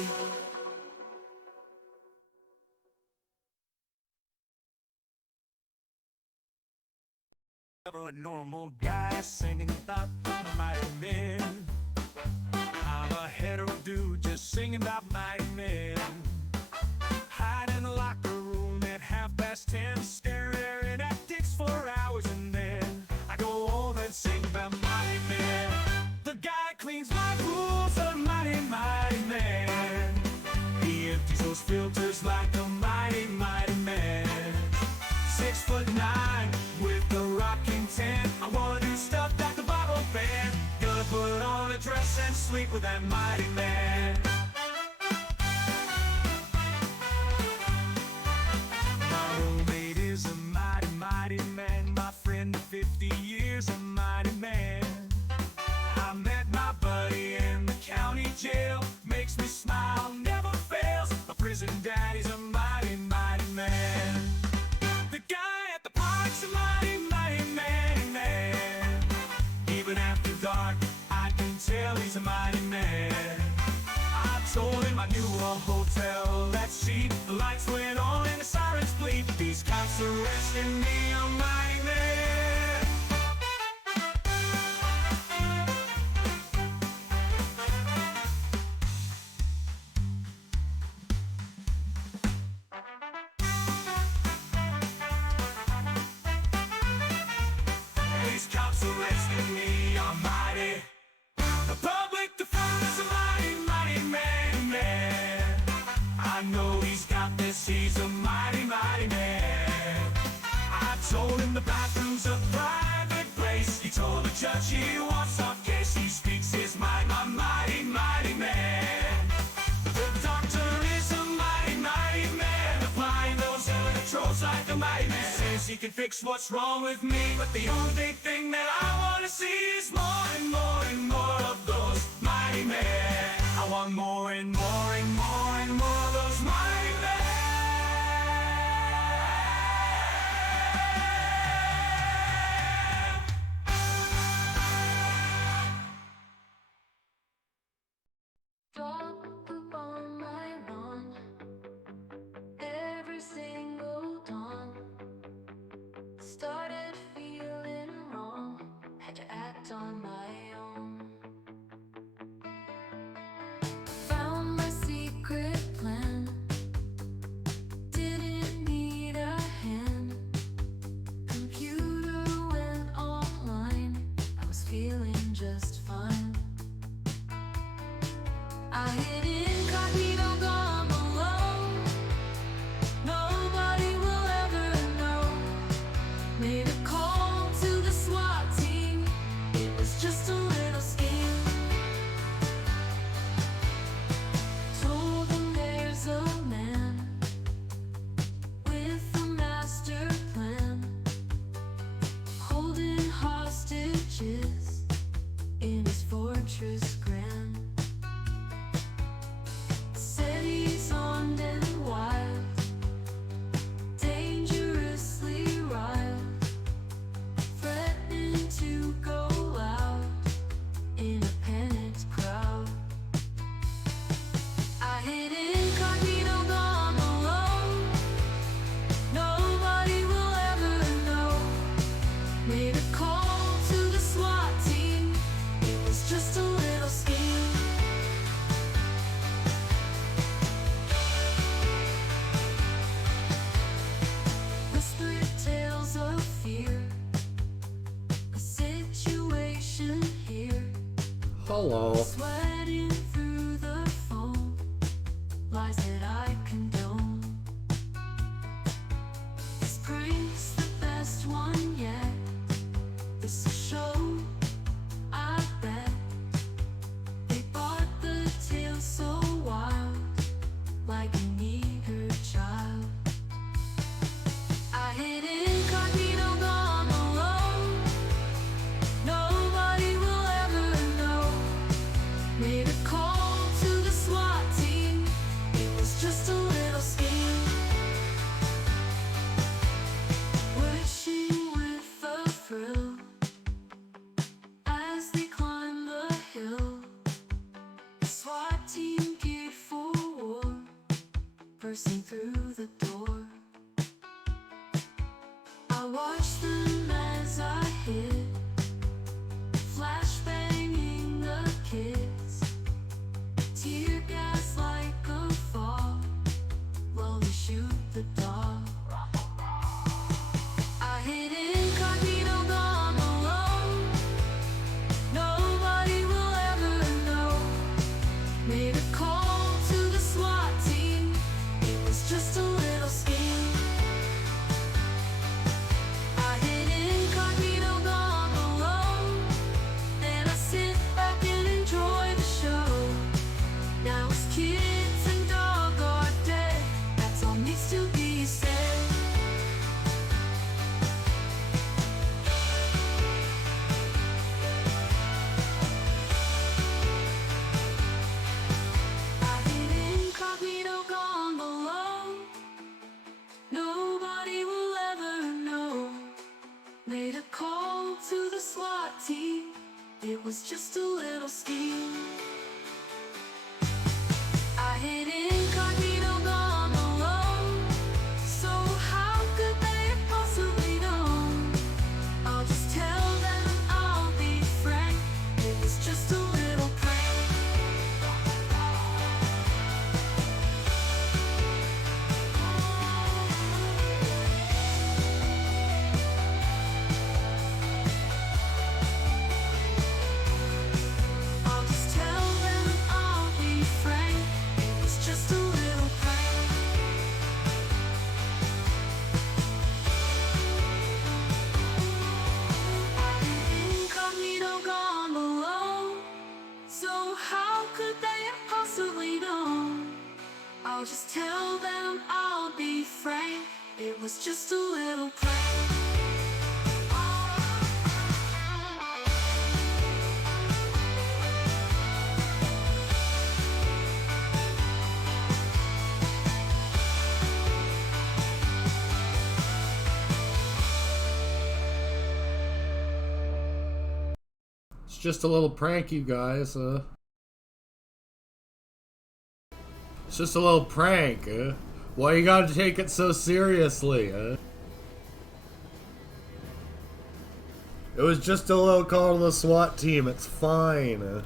Never a normal guy singing about mighty men. I'm a hetero dude just singing about mighty men. Hide in the locker room at 10:30, staring at dicks for hours, and then I go home and sing about mighty men. The guy cleans my rules, a mighty, mighty man. He empties those filters like a mighty, mighty man. 6'9" with the rocking tan. I wanna do stuff that the Bible banned. Gonna put on a dress and sleep with that mighty man. My roommate is a mighty, mighty man. My friend of 50 years, a mighty man. I met my buddy in the county jail. Makes me smile, never fails. A prison daddy's a mighty, mighty man. The guy at the park's a mighty, mighty, mighty man. Even after dark, I can tell he's a mighty man. I told him I knew a hotel that's cheap. The lights went on and the sirens bleed. These cops arresting me, a mighty man. These cops arresting me, I'm mighty. The public defender's a mighty, mighty man, man. I know he's got this, he's a mighty, mighty man. I told him the bathroom's a private place. He told the judge he wants off case. He speaks his mind, my mighty, mighty man. The doctor is a mighty, mighty man, applying those electrodes like a mighty man. Says he can fix what's wrong with me, but the only big thing that I wanna see is more and more and more of those mighty men. I want more and more and more and more of those mighty men. Drop the bomb right on every single dawn. Started feeling wrong, had to act on my own. Found my secret plan, didn't need a hand. Computer went online, I was feeling just fine. I hit incognito, gone below. Nobody will ever know. Made a call to the SWAT team. It Hello. Sweating through the foam, lies that I condone. Spring's the best one yet. This show, I bet. They bought the tale so wild, like an eager child. I hid incognito, gone alone. Nobody will ever know. Made a call to the SWAT team. It was just a little scheme. Wishing with a thrill as they climb the hill. The SWAT team geared for war, bursting through the door. I watched them as I hid, flashbanging the kids. Tear gas like a fall, while we shoot the dog. I hid incognito, gone alone. Nobody will ever know. Made a call to the SWAT team. It was just a little scheme. I hid incognito, gone alone. Then I sit back and enjoy the show. Now it's kids and dog are dead. That's all needs to be said. I hid incognito, gone alone. Nobody will ever know. Made a call to the SWAT team. It was just a little scheme. I hid incognito, gone alone. So how could they have possibly known? I'll just tell them, I'll be frank. It was just a little prank. I'll just tell them, I'll be frank. It was just a little prank. I hid incognito, gone alone. So how could they have possibly known? I'll just tell them, I'll be frank. It was just a little prank. It's just a little prank, you guys. It's just a little prank. Why you gotta take it so seriously? It was just a little call to the SWAT team. It's fine.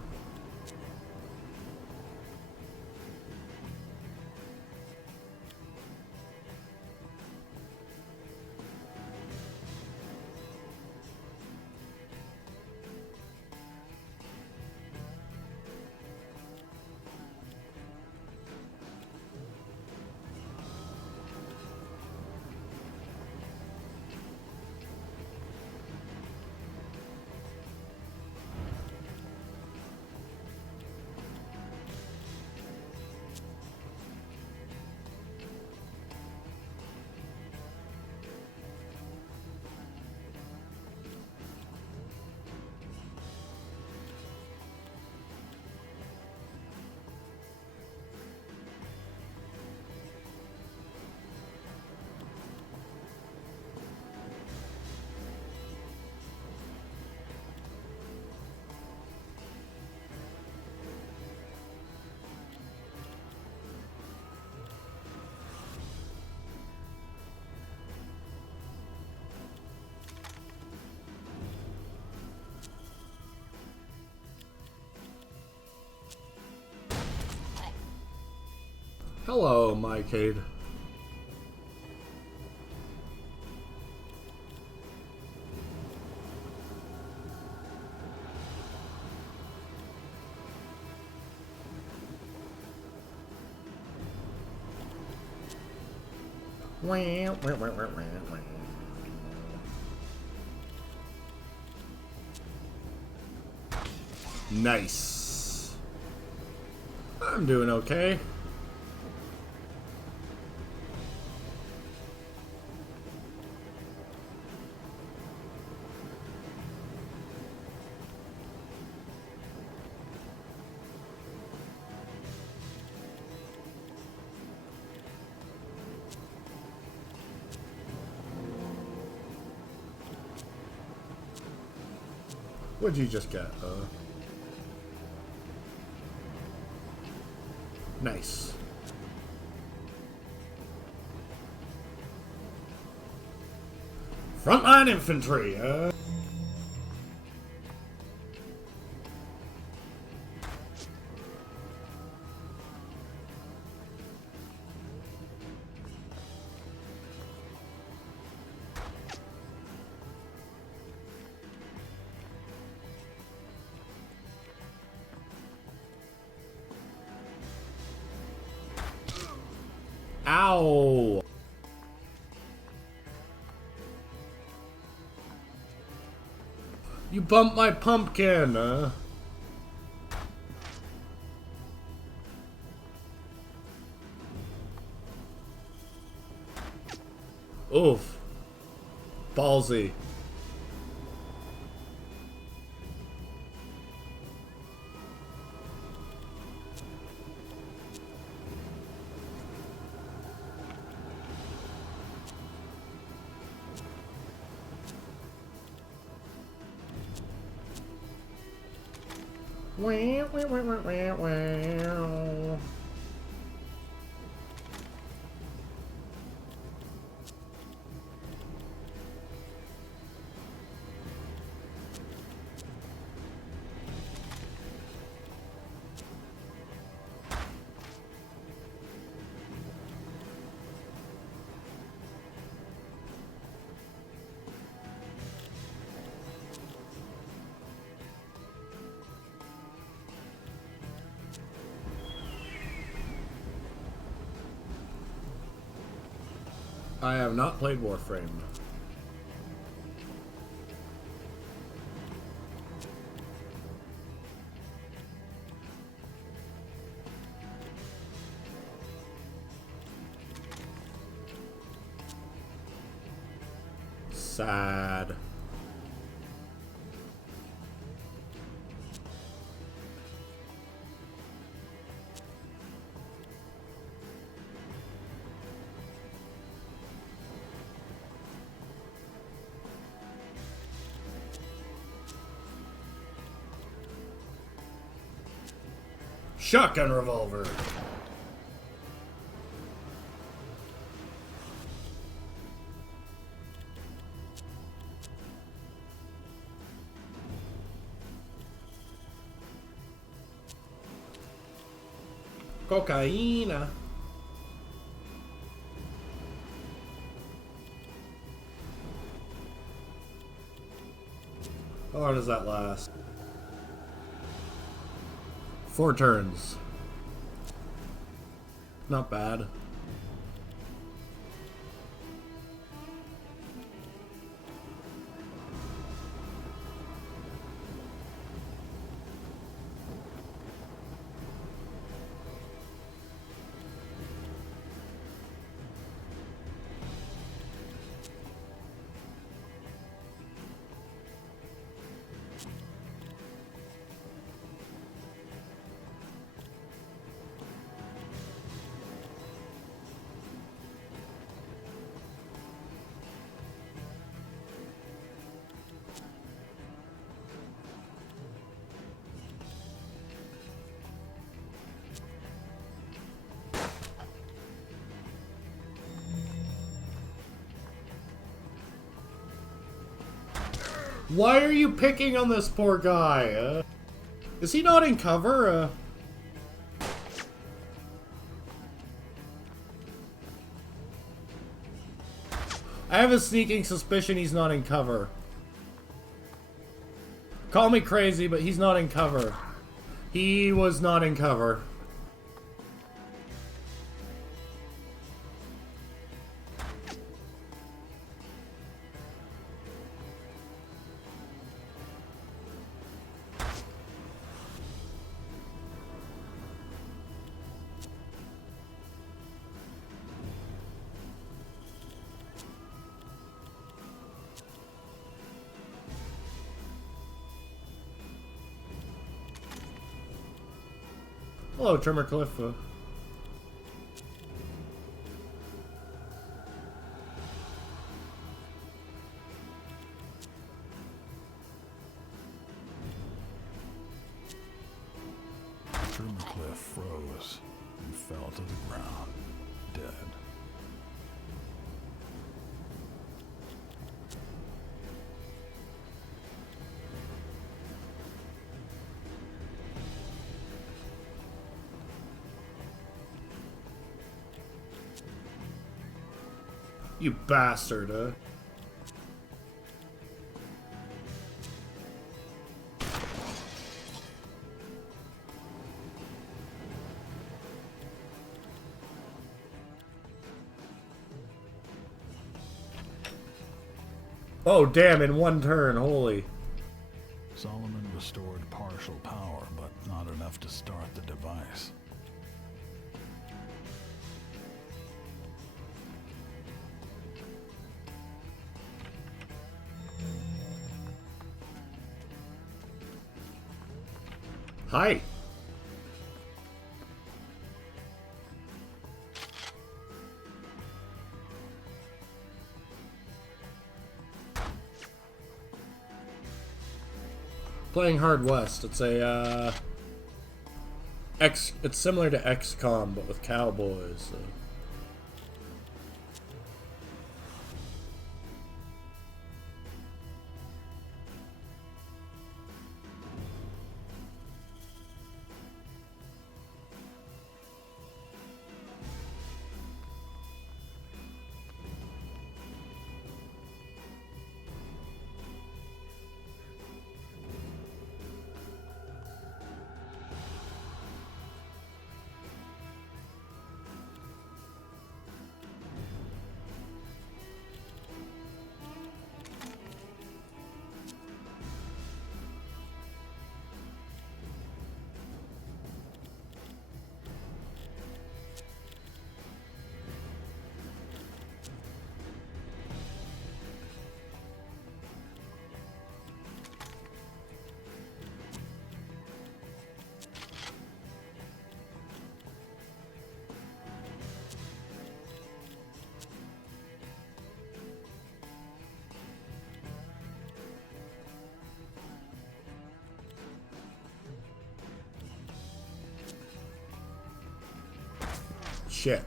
Hello, Mike'd. Nice. I'm doing okay. What'd you just get? Nice. Frontline infantry. Ow. You bumped my pumpkin. Oof. Ballsy. I have not played Warframe. Sad. Shotgun revolver. Cocaína. How long does that last? 4 turns. Not bad. Why are you picking on this poor guy? Is he not in cover? I have a sneaking suspicion he's not in cover. Call me crazy, but he's not in cover. He was not in cover. Hello, Trimmer Cliff. Cliff froze and fell to the ground, dead. You bastard, Oh, damn, in one turn, holy. Solomon restored partial power, but not enough to start the device. Hi. Playing Hard West. It's a it's similar to XCOM but with cowboys. Shit.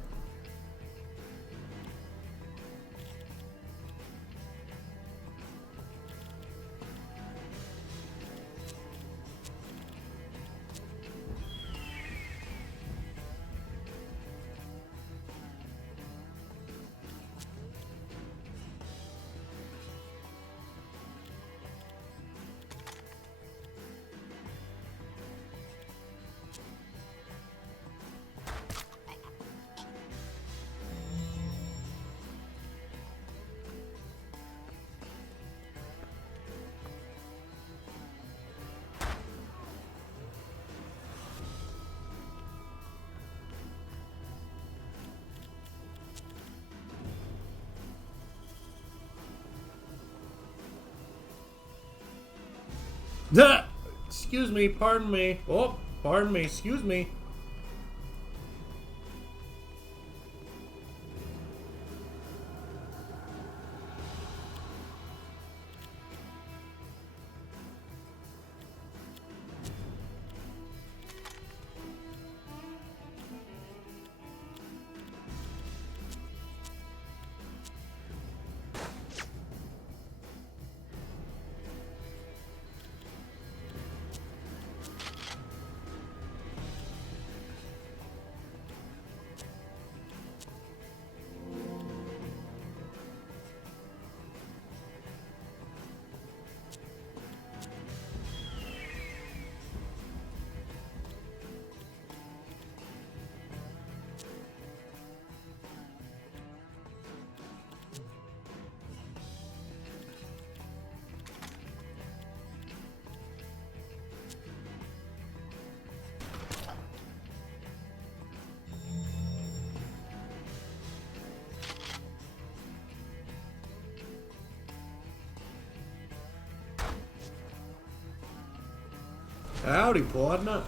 Excuse me, pardon me. Oh, pardon me, excuse me. Howdy, partner.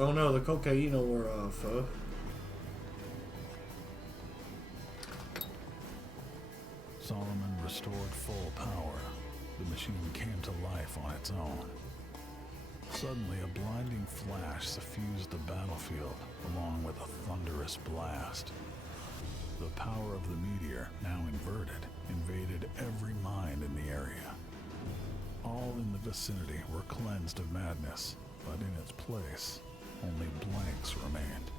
Oh no, the cocaine wore off, huh? Solomon restored full power. The machine came to life on its own. Suddenly, a blinding flash suffused the battlefield, along with a thunderous blast. The power of the meteor, now inverted, invaded every mind in the area. All in the vicinity were cleansed of madness, but in its place, only blanks remained.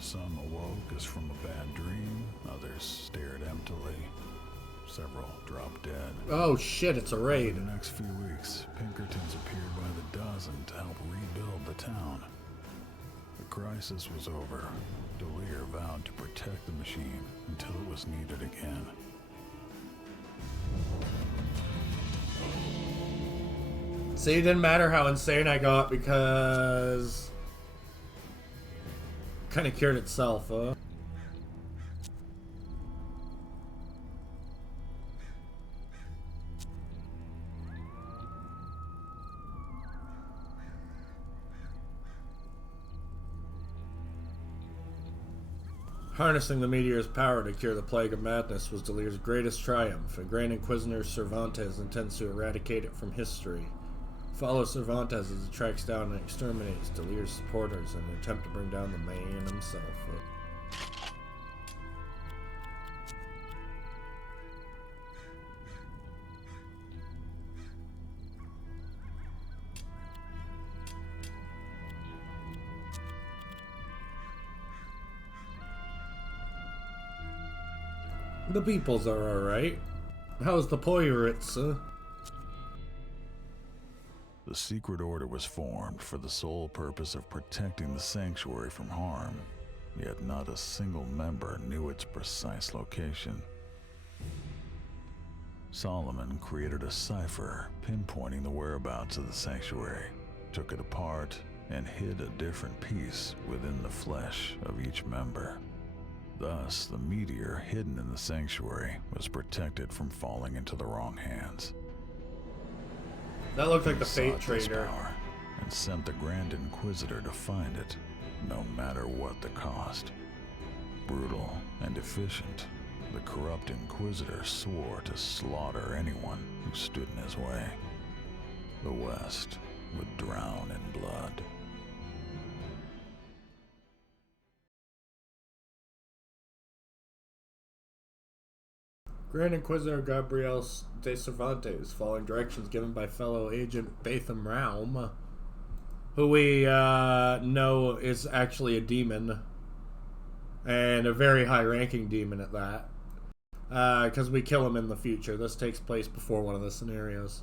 Some awoke as from a bad dream, others stared emptily. Several dropped dead. Oh shit, it's a raid. In the next few weeks, Pinkertons appeared by the dozen to help rebuild the town. The crisis was over. Delir vowed to protect the machine until it was needed again. See, it didn't matter how insane I got because... kind of cured itself, huh? Harnessing the meteor's power to cure the plague of madness was Delir's greatest triumph, and Grand Inquisitor Cervantes intends to eradicate it from history. Follow Cervantes as he tracks down and exterminates Delir's supporters in an attempt to bring down the man himself. The peoples are alright. How's the pirates, The secret order was formed for the sole purpose of protecting the sanctuary from harm, yet not a single member knew its precise location. Solomon created a cipher pinpointing the whereabouts of the sanctuary, took it apart, and hid a different piece within the flesh of each member. Thus, the meteor hidden in the sanctuary was protected from falling into the wrong hands. That looked like the He Fate sought this Trader. power and sent the Grand Inquisitor to find it, no matter what the cost. Brutal and efficient, the corrupt Inquisitor swore to slaughter anyone who stood in his way. The West would drown in blood. Grand Inquisitor Gabriel de Cervantes, following directions given by fellow agent Batham Raum, who we know is actually a demon, and a very high-ranking demon at that, because we kill him in the future. This takes place before one of the scenarios.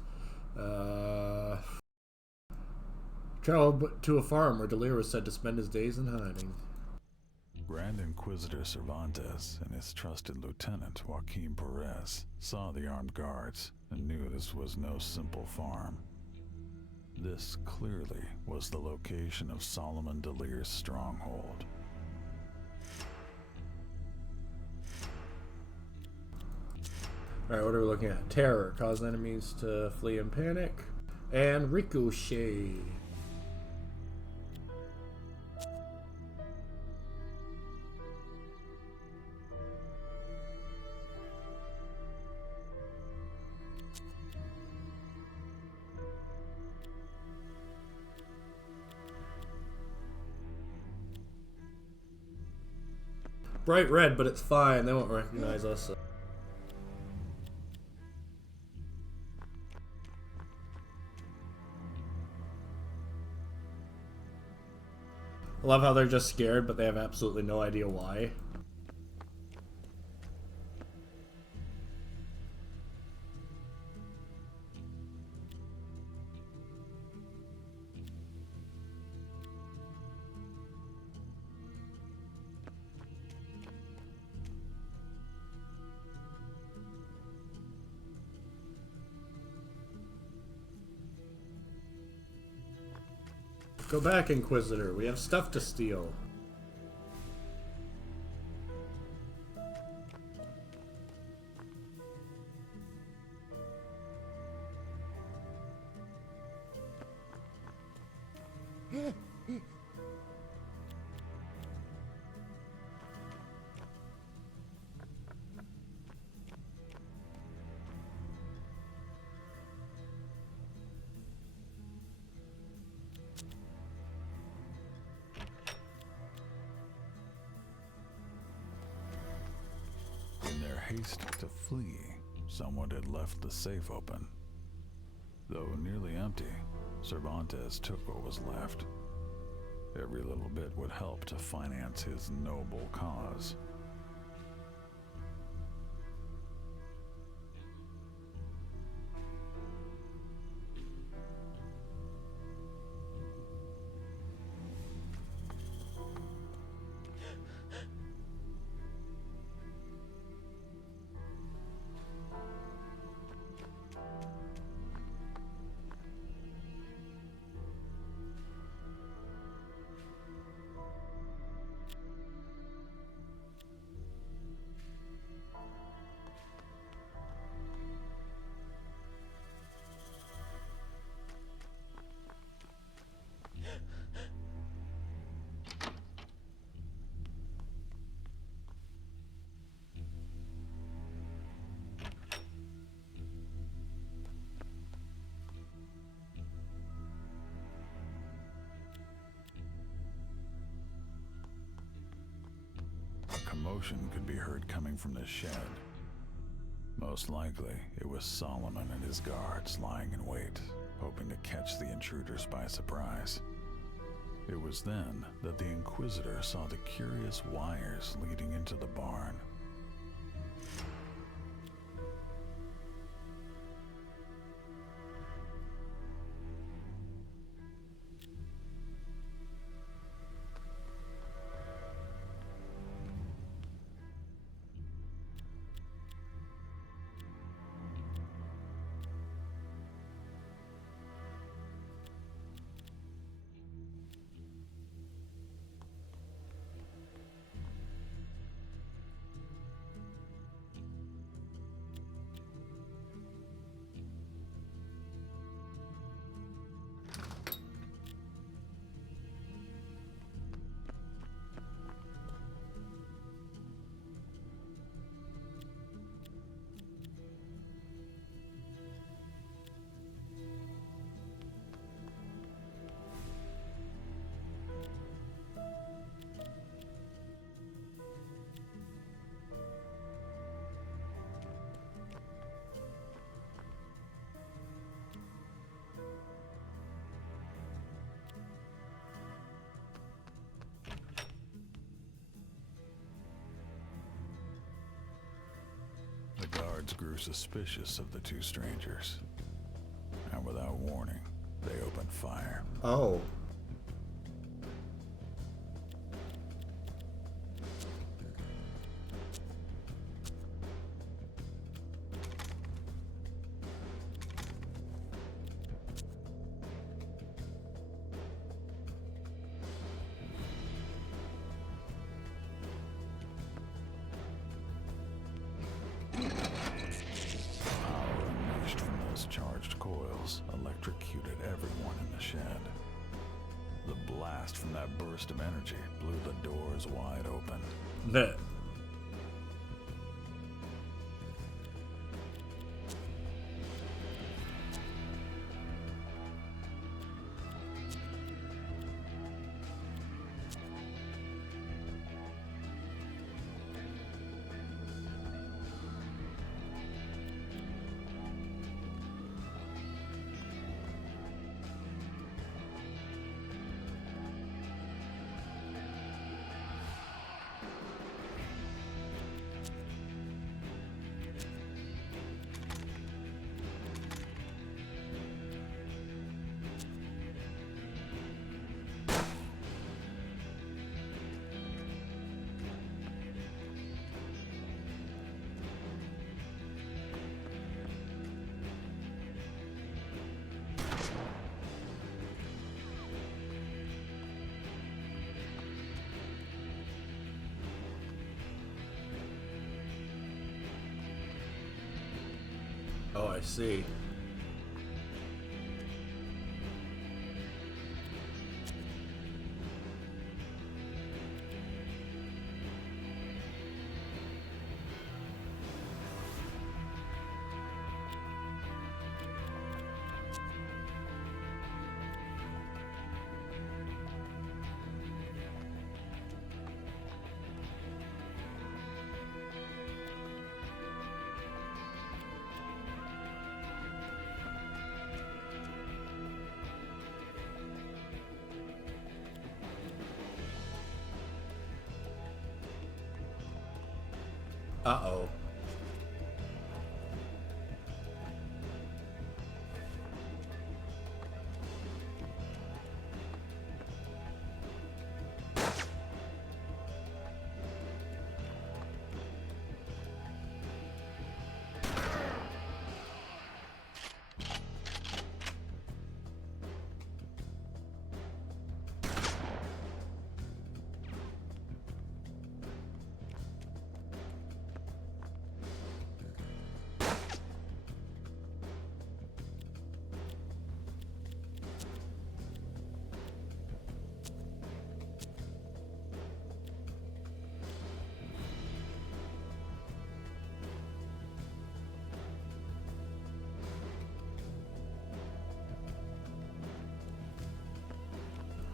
Traveled to a farm where Delir was said to spend his days in hiding. Grand Inquisitor Cervantes and his trusted lieutenant Joaquin Perez saw the armed guards and knew this was no simple farm. This clearly was the location of Solomon Delir's stronghold. Alright, what are we looking at? Terror. Cause enemies to flee in panic. And Ricochet. Bright red, but it's fine. They won't recognize us. I love how they're just scared, but they have absolutely no idea why. Go back, Inquisitor. We have stuff to steal. haste to flee, someone had left the safe open. Though nearly empty, Cervantes took what was left. Every little bit would help to finance his noble cause. A commotion could be heard coming from the shed. Most likely, it was Solomon and his guards lying in wait, hoping to catch the intruders by surprise. It was then that the Inquisitor saw the curious wires leading into the barn. The guards grew suspicious of the two strangers, and without warning, they opened fire. Oh. Charged coils electrocuted everyone in the shed. The blast from that burst of energy blew the doors wide open. That. Oh, I see. Uh-oh.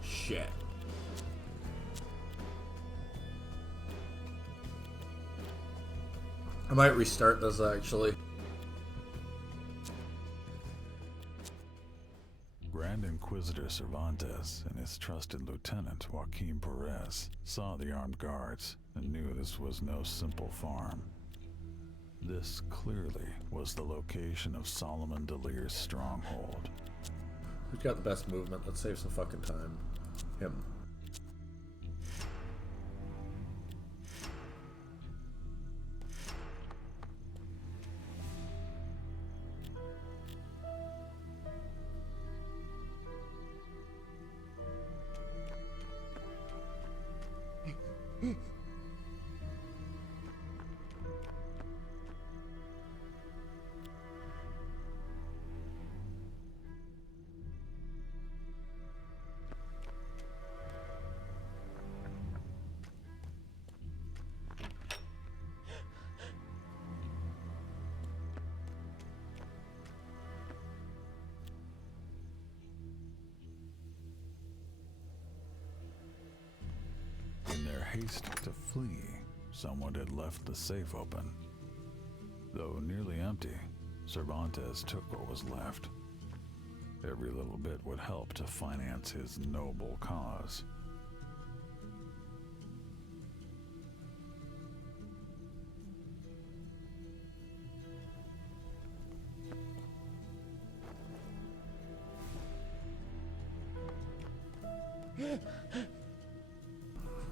Shit. I might restart this actually. Grand Inquisitor Cervantes and his trusted lieutenant Joaquin Perez saw the armed guards and knew this was no simple farm. This clearly was the location of Solomon Delir's stronghold. Who's got the best movement? Let's save some fucking time. Him. In their haste to flee, someone had left the safe open. Though nearly empty, Cervantes took what was left. Every little bit would help to finance his noble cause.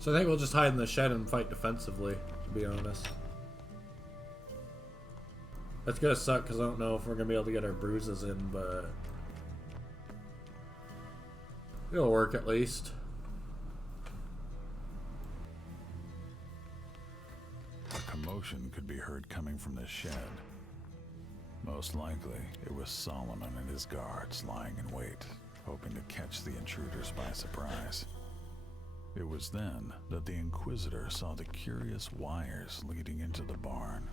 So I think we'll just hide in the shed and fight defensively, to be honest. That's gonna suck because I don't know if we're gonna be able to get our bruises in, but it'll work at least. A commotion could be heard coming from the shed. Most likely, it was Solomon and his guards lying in wait, hoping to catch the intruders by surprise. It was then that the Inquisitor saw the curious wires leading into the barn.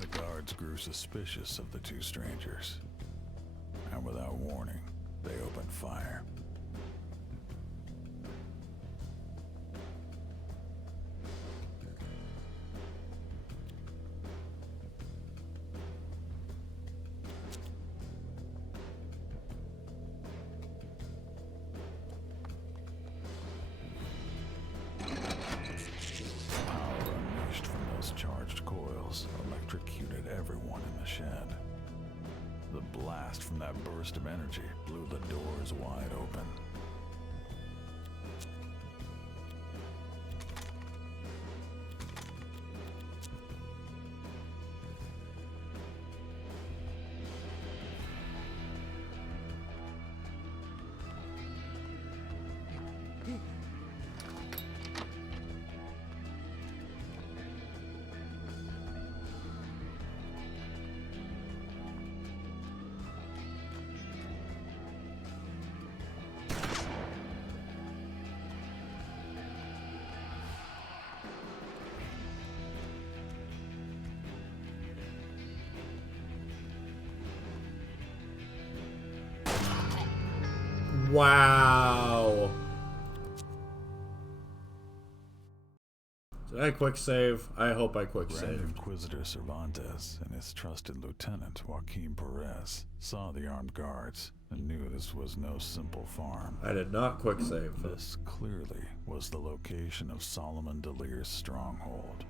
The guards grew suspicious of the two strangers, and without warning, they opened fire. Power unleashed from those charged coils electrocuted everyone in the shed. The blast from that burst of energy blew the doors wide open. Wow. Did I quick save? I hope I quick Grand saved. Inquisitor Cervantes and his trusted lieutenant Joaquin Perez saw the armed guards and knew this was no simple farm. I did not quick save. This clearly was the location of Solomon Delir's stronghold.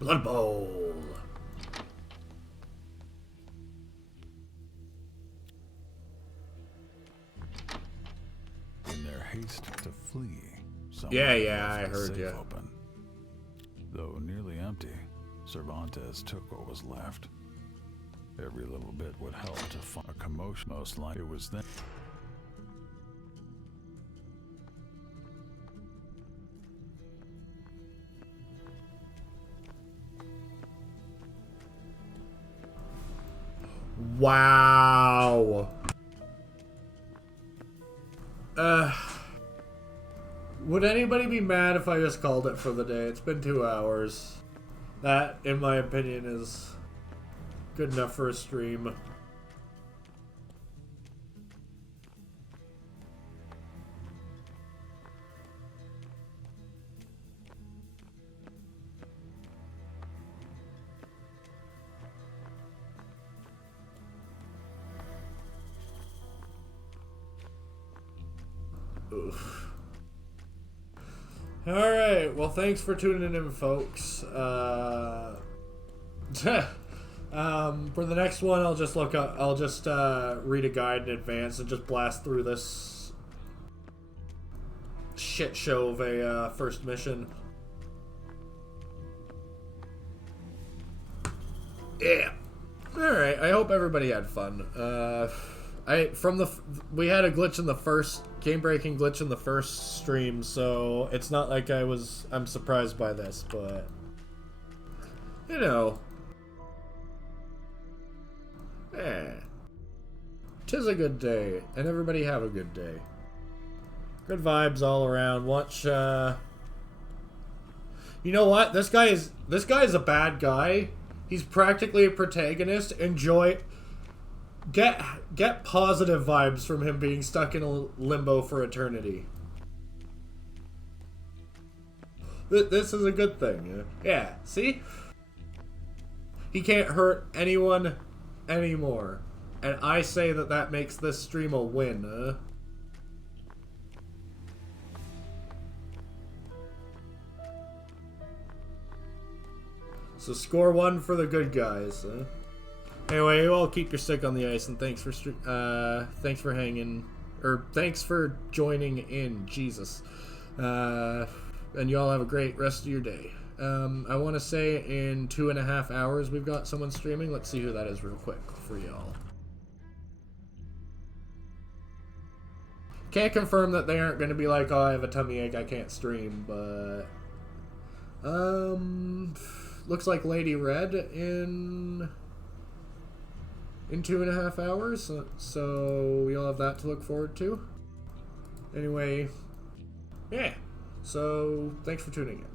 Blood Bowl. In their haste to flee, someone Yeah, left I the heard safe ya. open. Though nearly empty, Cervantes took what was left. Every little bit would help to find a commotion. Most likely it was then. Wow. Would anybody be mad if I just called it for the day? It's been 2 hours. That, in my opinion, is good enough for a stream. Oof. Alright, well thanks for tuning in, folks. For the next one, I'll just read a guide in advance and just blast through this shit show of a first mission. Yeah. Alright, I hope everybody had fun. We had a glitch in the first game-breaking glitch in the first stream, so it's not like I'm surprised by this, but you know, tis a good day, and everybody have a good day. Good vibes all around. Watch. You know what? This guy is a bad guy. He's practically a protagonist. Enjoy. Get positive vibes from him being stuck in a limbo for eternity. This is a good thing. Yeah, see? He can't hurt anyone anymore. And I say that makes this stream a win. So score 1 for the good guys. Anyway, you all keep your stick on the ice, and thanks for hanging, or thanks for joining in, Jesus. And you all have a great rest of your day. I want to say in 2.5 hours we've got someone streaming. Let's see who that is real quick for y'all. Can't confirm that they aren't going to be like, oh, I have a tummy ache, I can't stream, but looks like Lady Red in 2.5 hours, so we all have that to look forward to. Anyway, yeah, so thanks for tuning in.